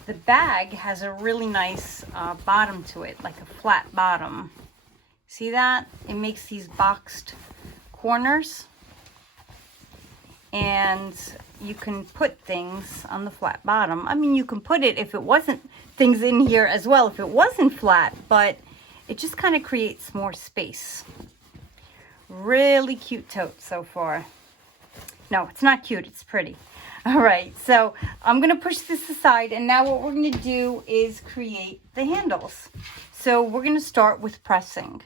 the bag has a really nice bottom to it, like a flat bottom. See that? It makes these boxed corners. And you can put things on the flat bottom. I mean, you can put it if it wasn't, things in here as well, if it wasn't flat, but it just kind of creates more space. Really cute tote so far. No, it's not cute, it's pretty. All right, so I'm gonna push this aside, and now what we're gonna do is create the handles. So we're gonna start with pressing.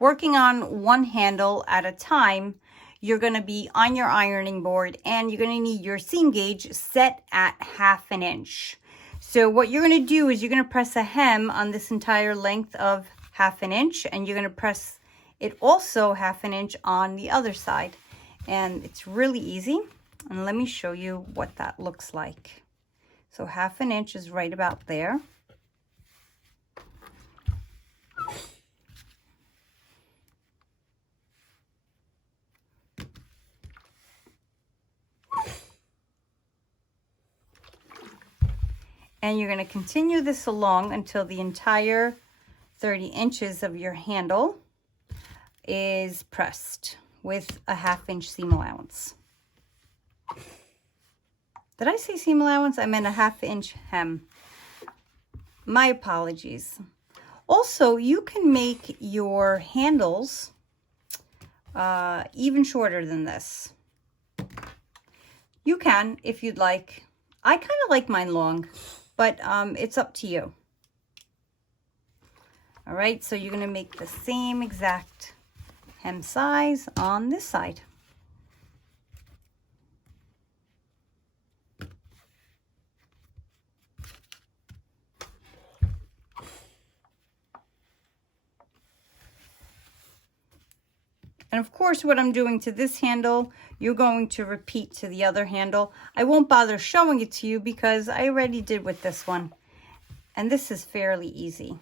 Working on one handle at a time, you're gonna be on your ironing board, and you're gonna need your seam gauge set at 1/2 inch. So what you're gonna do is you're gonna press a hem on this entire length of 1/2 inch, and you're gonna press it also 1/2 inch on the other side. And it's really easy. And let me show you what that looks like. So 1/2 inch is right about there. And you're going to continue this along until the entire 30 inches of your handle is pressed with a 1/2 inch seam allowance. Did I say seam allowance? I meant a 1/2 inch hem. My apologies. Also, you can make your handles even shorter than this. You can if you'd like. I kind of like mine long, but it's up to you. All right, so you're going to make the same exact hem size on this side. And of course, what I'm doing to this handle, you're going to repeat to the other handle. I won't bother showing it to you because I already did with this one. And this is fairly easy.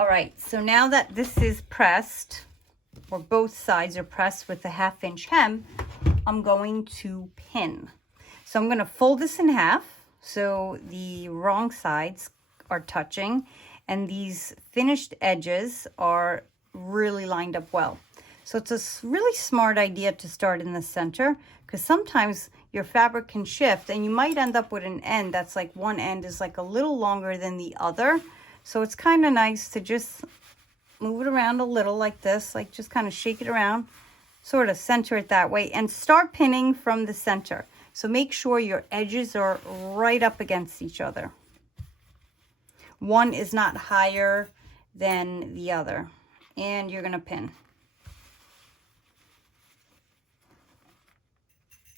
All right, so now that this is pressed, or both sides are pressed with the 1/2 inch hem, I'm going to pin. So I'm going to fold this in half so the wrong sides are touching and these finished edges are really lined up well. So it's a really smart idea to start in the center, because sometimes your fabric can shift and you might end up with an end that's like one end is like a little longer than the other. So it's kind of nice to just move it around a little like this, like just kind of shake it around, sort of center it that way, and start pinning from the center. So make sure your edges are right up against each other. One is not higher than the other, and you're going to pin.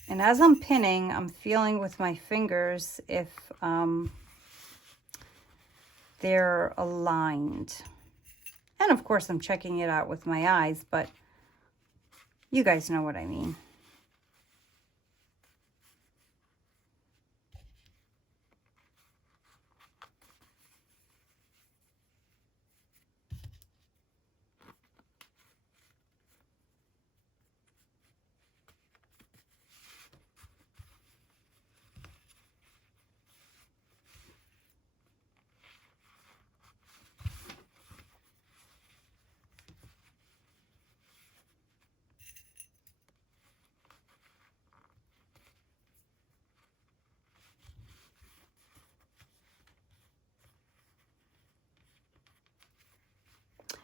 And as I'm pinning, I'm feeling with my fingers if they're aligned. And of course, I'm checking it out with my eyes, but you guys know what I mean.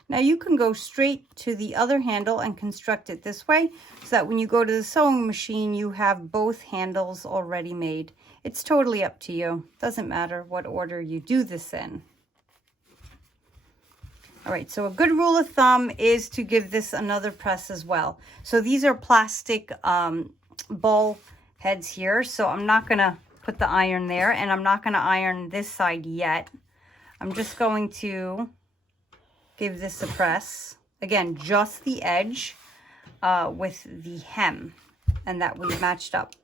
Now you can go straight to the other handle and construct it this way, so that when you go to the sewing machine, you have both handles already made. It's totally up to you. Doesn't matter what order you do this in. All right, so a good rule of thumb is to give this another press as well. So these are plastic ball heads here, so I'm not gonna put the iron there, and I'm not gonna iron this side yet. I'm just going to give this a press. Again, just the edge with the hem, and that we matched up.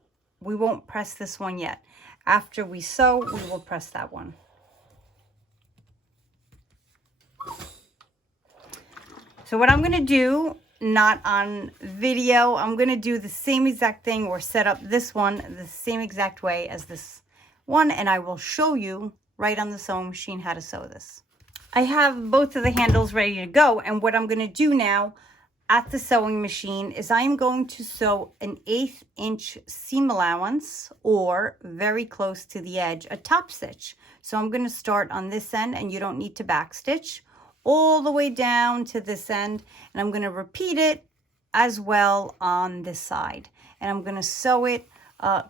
We won't press this one yet. After we sew, we will press that one. So what I'm gonna do, not on video, I'm gonna do the same exact thing, or set up this one the same exact way as this one, and I will show you right on the sewing machine how to sew this. I have both of the handles ready to go, and what I'm gonna do now at the sewing machine is I'm going to sew an 1/8 inch seam allowance, or very close to the edge, a top stitch. So I'm going to start on this end, and you don't need to back stitch, all the way down to this end, and I'm going to repeat it as well on this side, and I'm going to sew it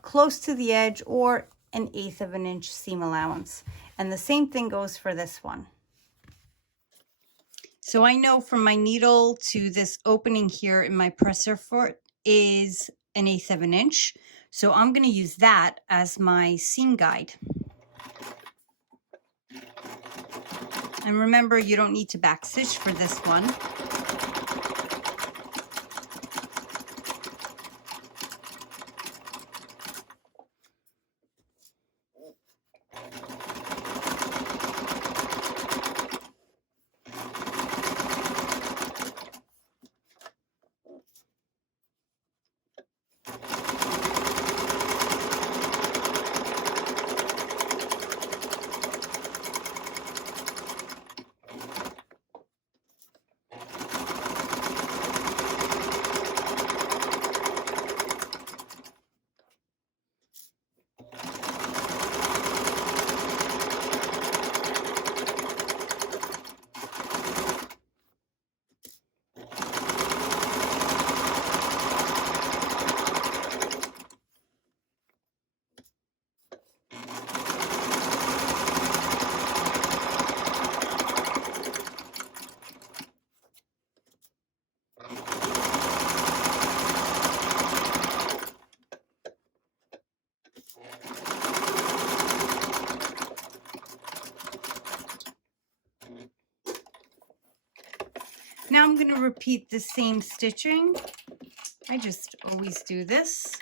close to the edge, or an 1/8 of an inch seam allowance, and the same thing goes for this one. So I know from my needle to this opening here in my presser foot is an 1/8 of an inch. So I'm going to use that as my seam guide. And remember, you don't need to back stitch for this one. Now I'm going to repeat the same stitching. I just always do this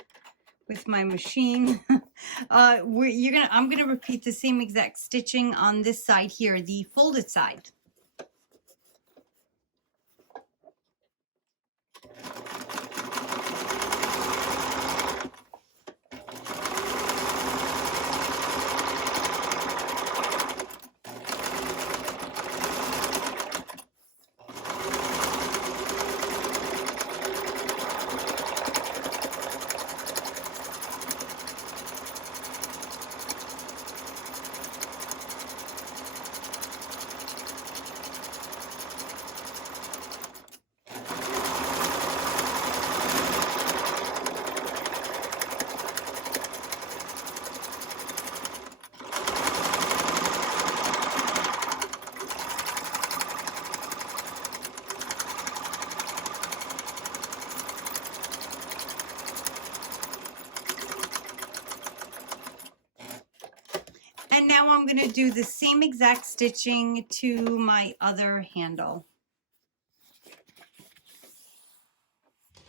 with my machine. I'm gonna repeat the same exact stitching on this side here, the folded side. And now I'm going to do the same exact stitching to my other handle.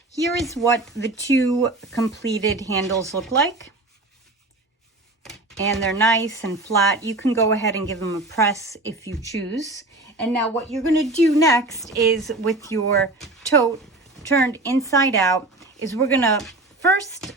Here is what the two completed handles look like. And they're nice and flat. You can go ahead and give them a press if you choose. And now what you're going to do next is, with your tote turned inside out, is we're going to first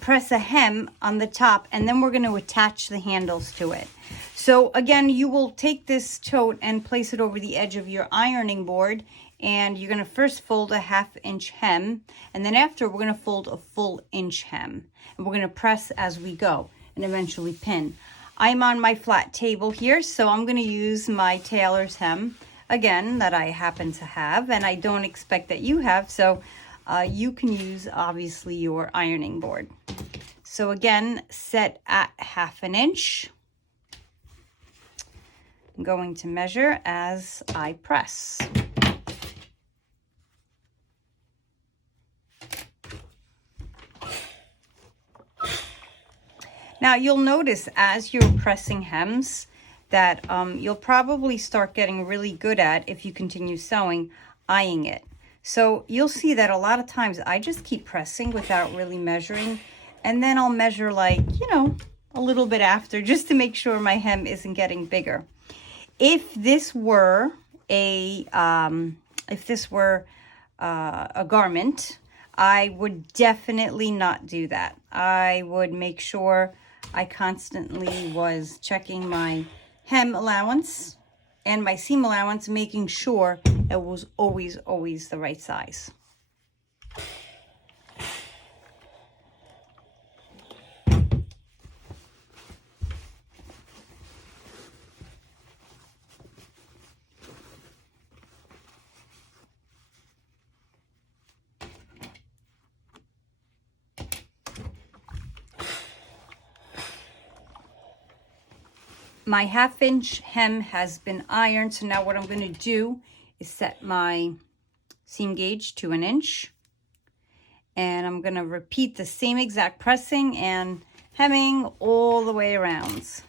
press a hem on the top, and then we're going to attach the handles to it. So again, you will take this tote and place it over the edge of your ironing board, and you're going to first fold a 1/2 inch hem, and then after we're going to fold a full inch hem, and we're going to press as we go and eventually pin. I'm on my flat table here, so I'm going to use my tailor's hem again that I happen to have, and I don't expect that you have, so you can use obviously your ironing board. So again, set at 1/2 inch. I'm going to measure as I press. Now you'll notice as you're pressing hems that you'll probably start getting really good at, if you continue sewing, eyeing it. So you'll see that a lot of times I just keep pressing without really measuring, and then I'll measure, like, you know, a little bit after, just to make sure my hem isn't getting bigger. If this were a garment, I would definitely not do that. I would make sure I constantly was checking my hem allowance and my seam allowance, making sure it was always the right size. My 1/2 inch hem has been ironed, so now what I'm going to do is set my seam gauge to 1 inch, and I'm going to repeat the same exact pressing and hemming all the way around.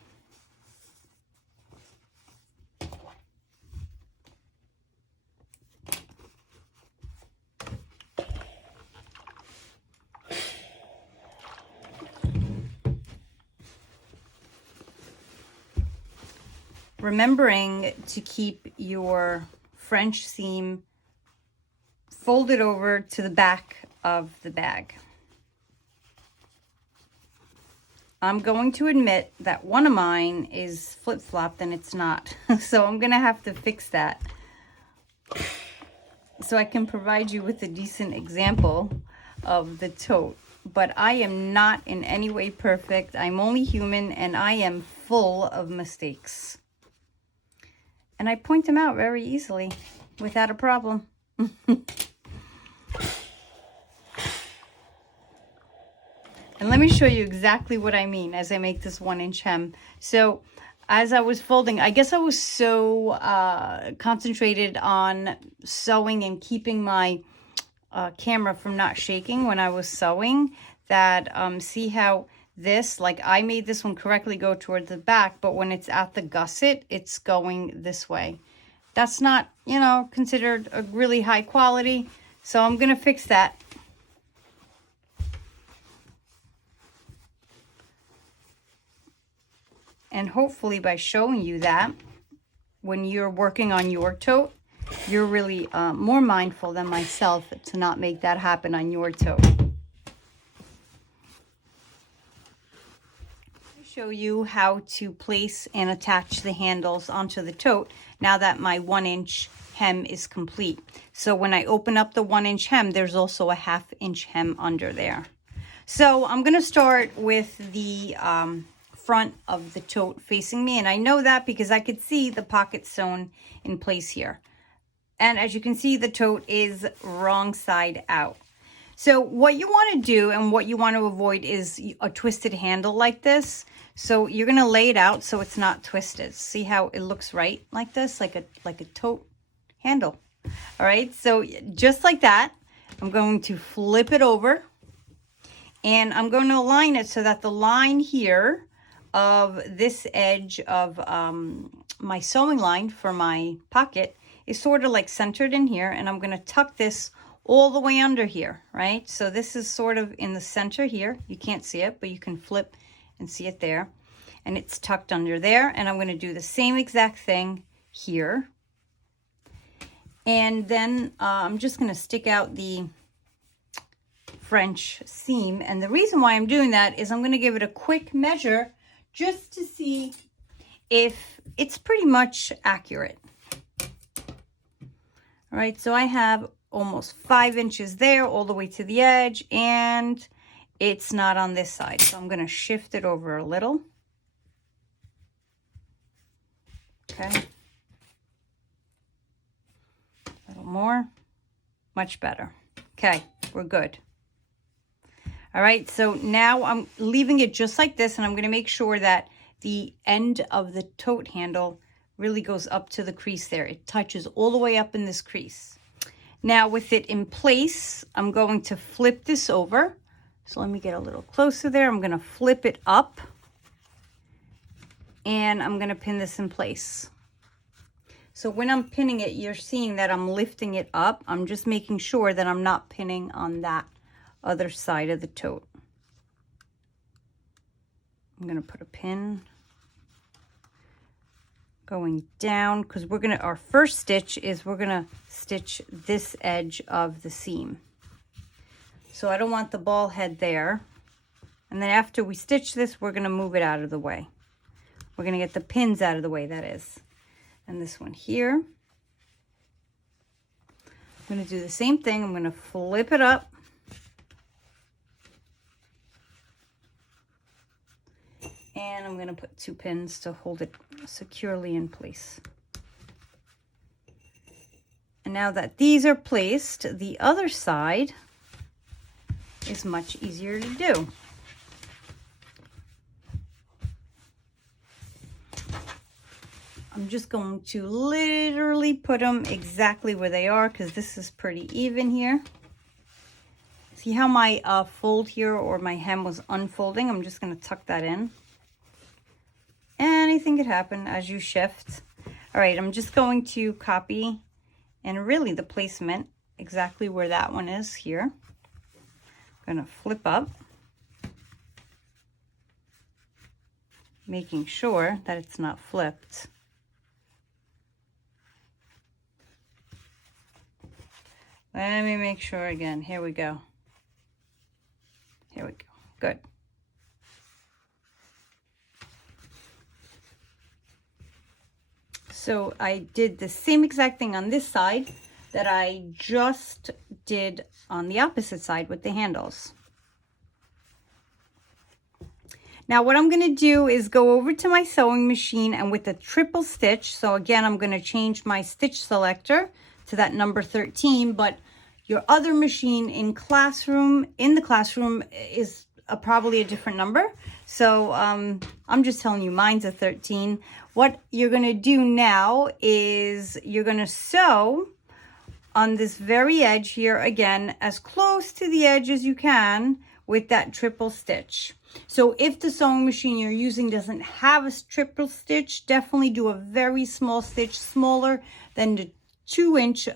Remembering to keep your French seam folded over to the back of the bag. I'm going to admit that one of mine is flip-flopped and it's not. So I'm going to have to fix that, so I can provide you with a decent example of the tote. But I am not in any way perfect. I'm only human, and I am full of mistakes. And I point them out very easily, without a problem. And let me show you exactly what I mean as I make this 1 inch hem. So as I was folding, I guess I was so concentrated on sewing and keeping my camera from not shaking when I was sewing, that see how this, like, I made this one correctly go towards the back, but when it's at the gusset, it's going this way. That's not, you know, considered a really high quality, so I'm gonna fix that. And hopefully by showing you that, when you're working on your tote, you're really more mindful than myself to not make that happen on your tote. Show you how to place and attach the handles onto the tote now that my 1 inch hem is complete. So when I open up the 1 inch hem, there's also a 1/2 inch hem under there. So I'm going to start with the front of the tote facing me, and I know that because I could see the pocket sewn in place here. And as you can see, the tote is wrong side out. So what you want to do and what you want to avoid is a twisted handle like this. So you're going to lay it out so it's not twisted. See how it looks right like this, like a tote handle. All right, so just like that, I'm going to flip it over, and I'm going to align it so that the line here of this edge of my sewing line for my pocket is sort of like centered in here, and I'm going to tuck this all the way under here, right? So this is sort of in the center here. You can't see it, but you can flip and see it there. And it's tucked under there, and I'm going to do the same exact thing here. And then I'm just going to stick out the French seam, and the reason why I'm doing that is I'm going to give it a quick measure just to see if it's pretty much accurate. All right, so I have almost 5 inches there all the way to the edge, and it's not on this side, so I'm going to shift it over a little. Okay, a little more, much better. Okay, we're good. All right, so now I'm leaving it just like this, and I'm going to make sure that the end of the tote handle really goes up to the crease there. It touches all the way up in this crease. Now with it in place, I'm going to flip this over. So let me get a little closer there. I'm going to flip it up, and I'm going to pin this in place. So when I'm pinning it, you're seeing that I'm lifting it up. I'm just making sure that I'm not pinning on that other side of the tote. I'm going to put a pin going down, because we're going to, our first stitch is we're going to stitch this edge of the seam. So I don't want the ball head there. And then after we stitch this, we're going to move it out of the way. We're going to get the pins out of the way, that is. And this one here. I'm going to do the same thing. I'm going to flip it up. And I'm going to put 2 pins to hold it securely in place. And now that these are placed, the other side is much easier to do. I'm just going to literally put them exactly where they are, because this is pretty even here. See how my fold here, or my hem, was unfolding? I'm just going to tuck that in. Anything could happen as you shift. All right, I'm just going to copy, and really the placement exactly where that one is here. I'm going to flip up, making sure that it's not flipped. Let me make sure again. Here we go. Here we go. Good. So I did the same exact thing on this side that I just did on the opposite side with the handles. Now what I'm going to do is go over to my sewing machine, and with the triple stitch, so again I'm going to change my stitch selector to that number 13, but your other machine in the classroom is probably a different number. So I'm just telling you, mine's a 13. What you're going to do now is you're going to sew on this very edge here, again, as close to the edge as you can with that triple stitch. So if the sewing machine you're using doesn't have a triple stitch, definitely do a very small stitch, smaller than the 2-inch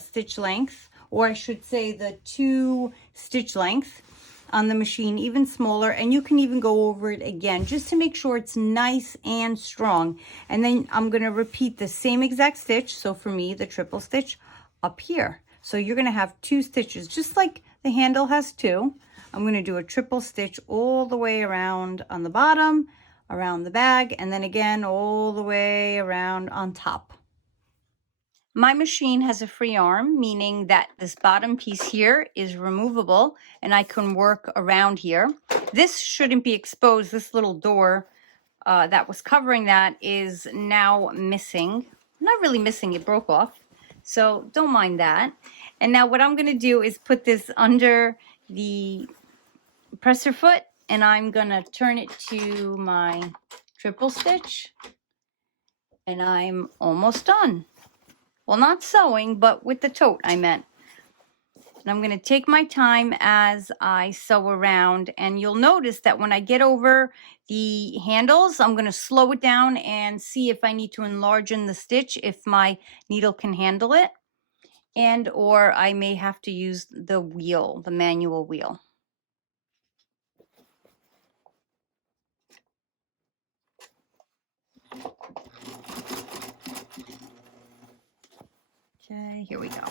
stitch length, or I should say the 2 stitch length on the machine, even smaller. And you can even go over it again just to make sure it's nice and strong. And then I'm going to repeat the same exact stitch. So for me, the triple stitch up here. So you're going to have 2 stitches, just like the handle has 2. I'm going to do a triple stitch all the way around on the bottom, around the bag, and then again all the way around on top. My machine has a free arm, meaning that this bottom piece here is removable and I can work around here. This shouldn't be exposed. This little door that was covering that is now missing. Not really missing, it broke off. So don't mind that. And now what I'm going to do is put this under the presser foot, and I'm going to turn it to my triple stitch, and I'm almost done. Well, not sewing, but with the tote, I meant. And I'm going to take my time as I sew around. And you'll notice that when I get over the handles, I'm going to slow it down and see if I need to enlarge the stitch, if my needle can handle it. And or I may have to use the wheel, the manual wheel. Okay, here we go.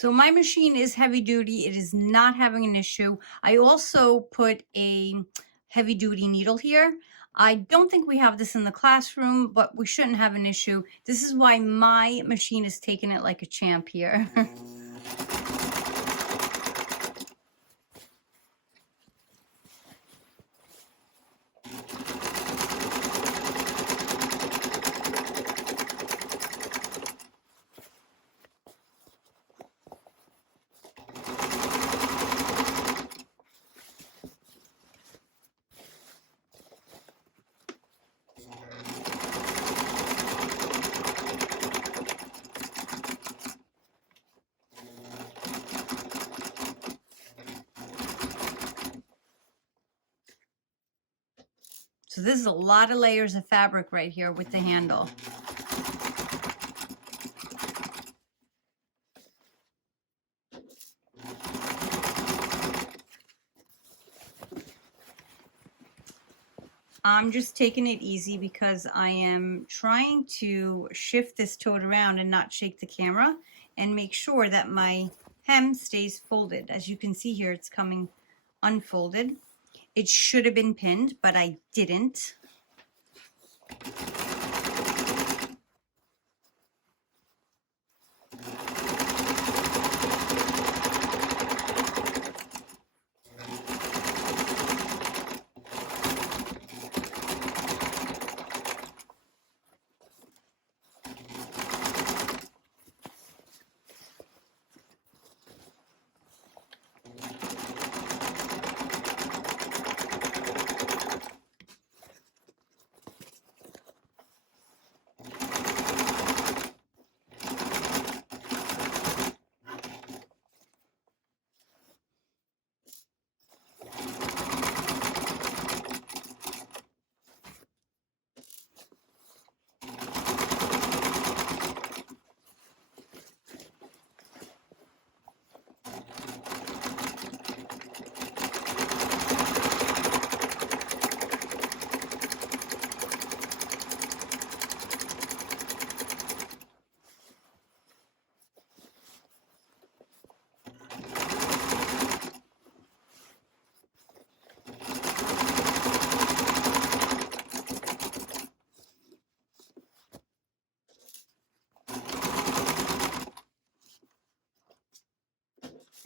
So my machine is heavy duty. It is not having an issue. I also put a heavy duty needle here. I don't think we have this in the classroom, but we shouldn't have an issue. This is why my machine is taking it like a champ here. So this is a lot of layers of fabric right here with the handle. I'm just taking it easy because I am trying to shift this tote around and not shake the camera and make sure that my hem stays folded. As you can see here, it's coming unfolded. It should have been pinned, but I didn't.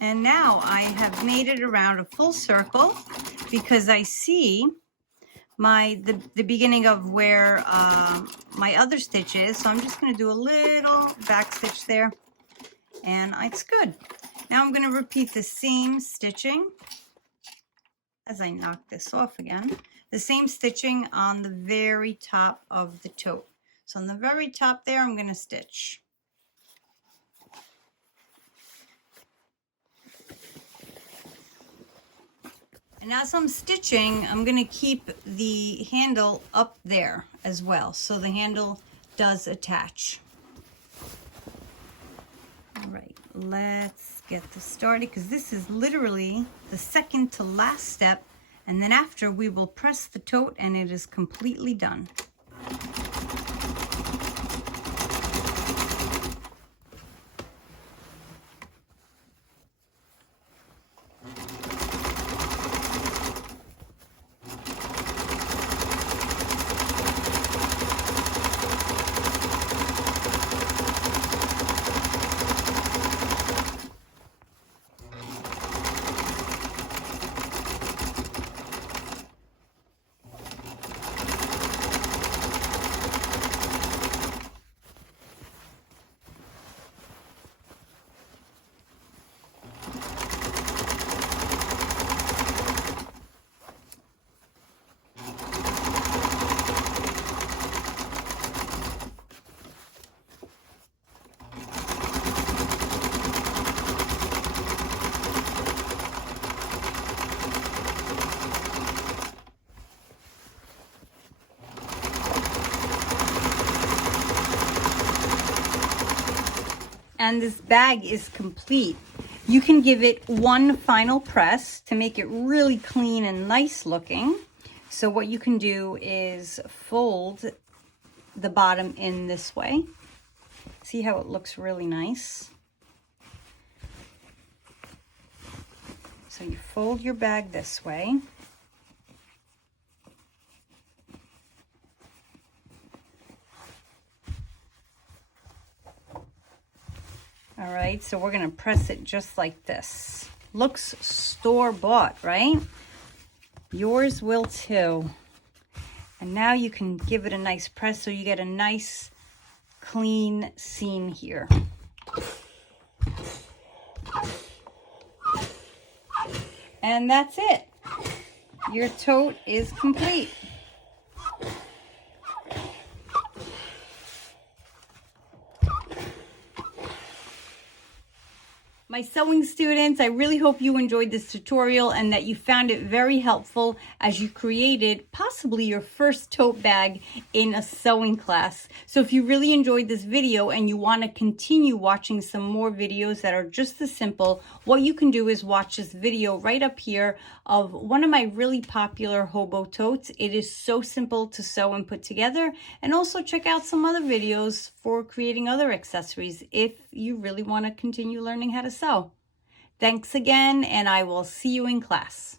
And now I have made it around a full circle because I see the beginning of where my other stitch is. So I'm just going to do a little back stitch there, and it's good. Now I'm going to repeat the same stitching as I knock this off again. The same stitching on the very top of the tote. So on the very top there, I'm going to stitch. And as I'm stitching, I'm going to keep the handle up there as well, so the handle does attach. All right, let's get this started because this is literally the second to last step, and then after we will press the tote and it is completely done. And this bag is complete. You can give it one final press to make it really clean and nice looking. So what you can do is fold the bottom in this way. See how it looks really nice? So you fold your bag this way. All right, so we're gonna press it just like this. Looks store-bought, right? Yours will too. And now you can give it a nice press so you get a nice clean seam here. And that's it. Your tote is complete. My sewing students, I really hope you enjoyed this tutorial and that you found it very helpful as you created possibly your first tote bag in a sewing class. So if you really enjoyed this video and you want to continue watching some more videos that are just as simple, what you can do is watch this video right up here of one of my really popular hobo totes. It is so simple to sew and put together, and also check out some other videos for creating other accessories if you really want to continue learning how to sew. Thanks again, and I will see you in class.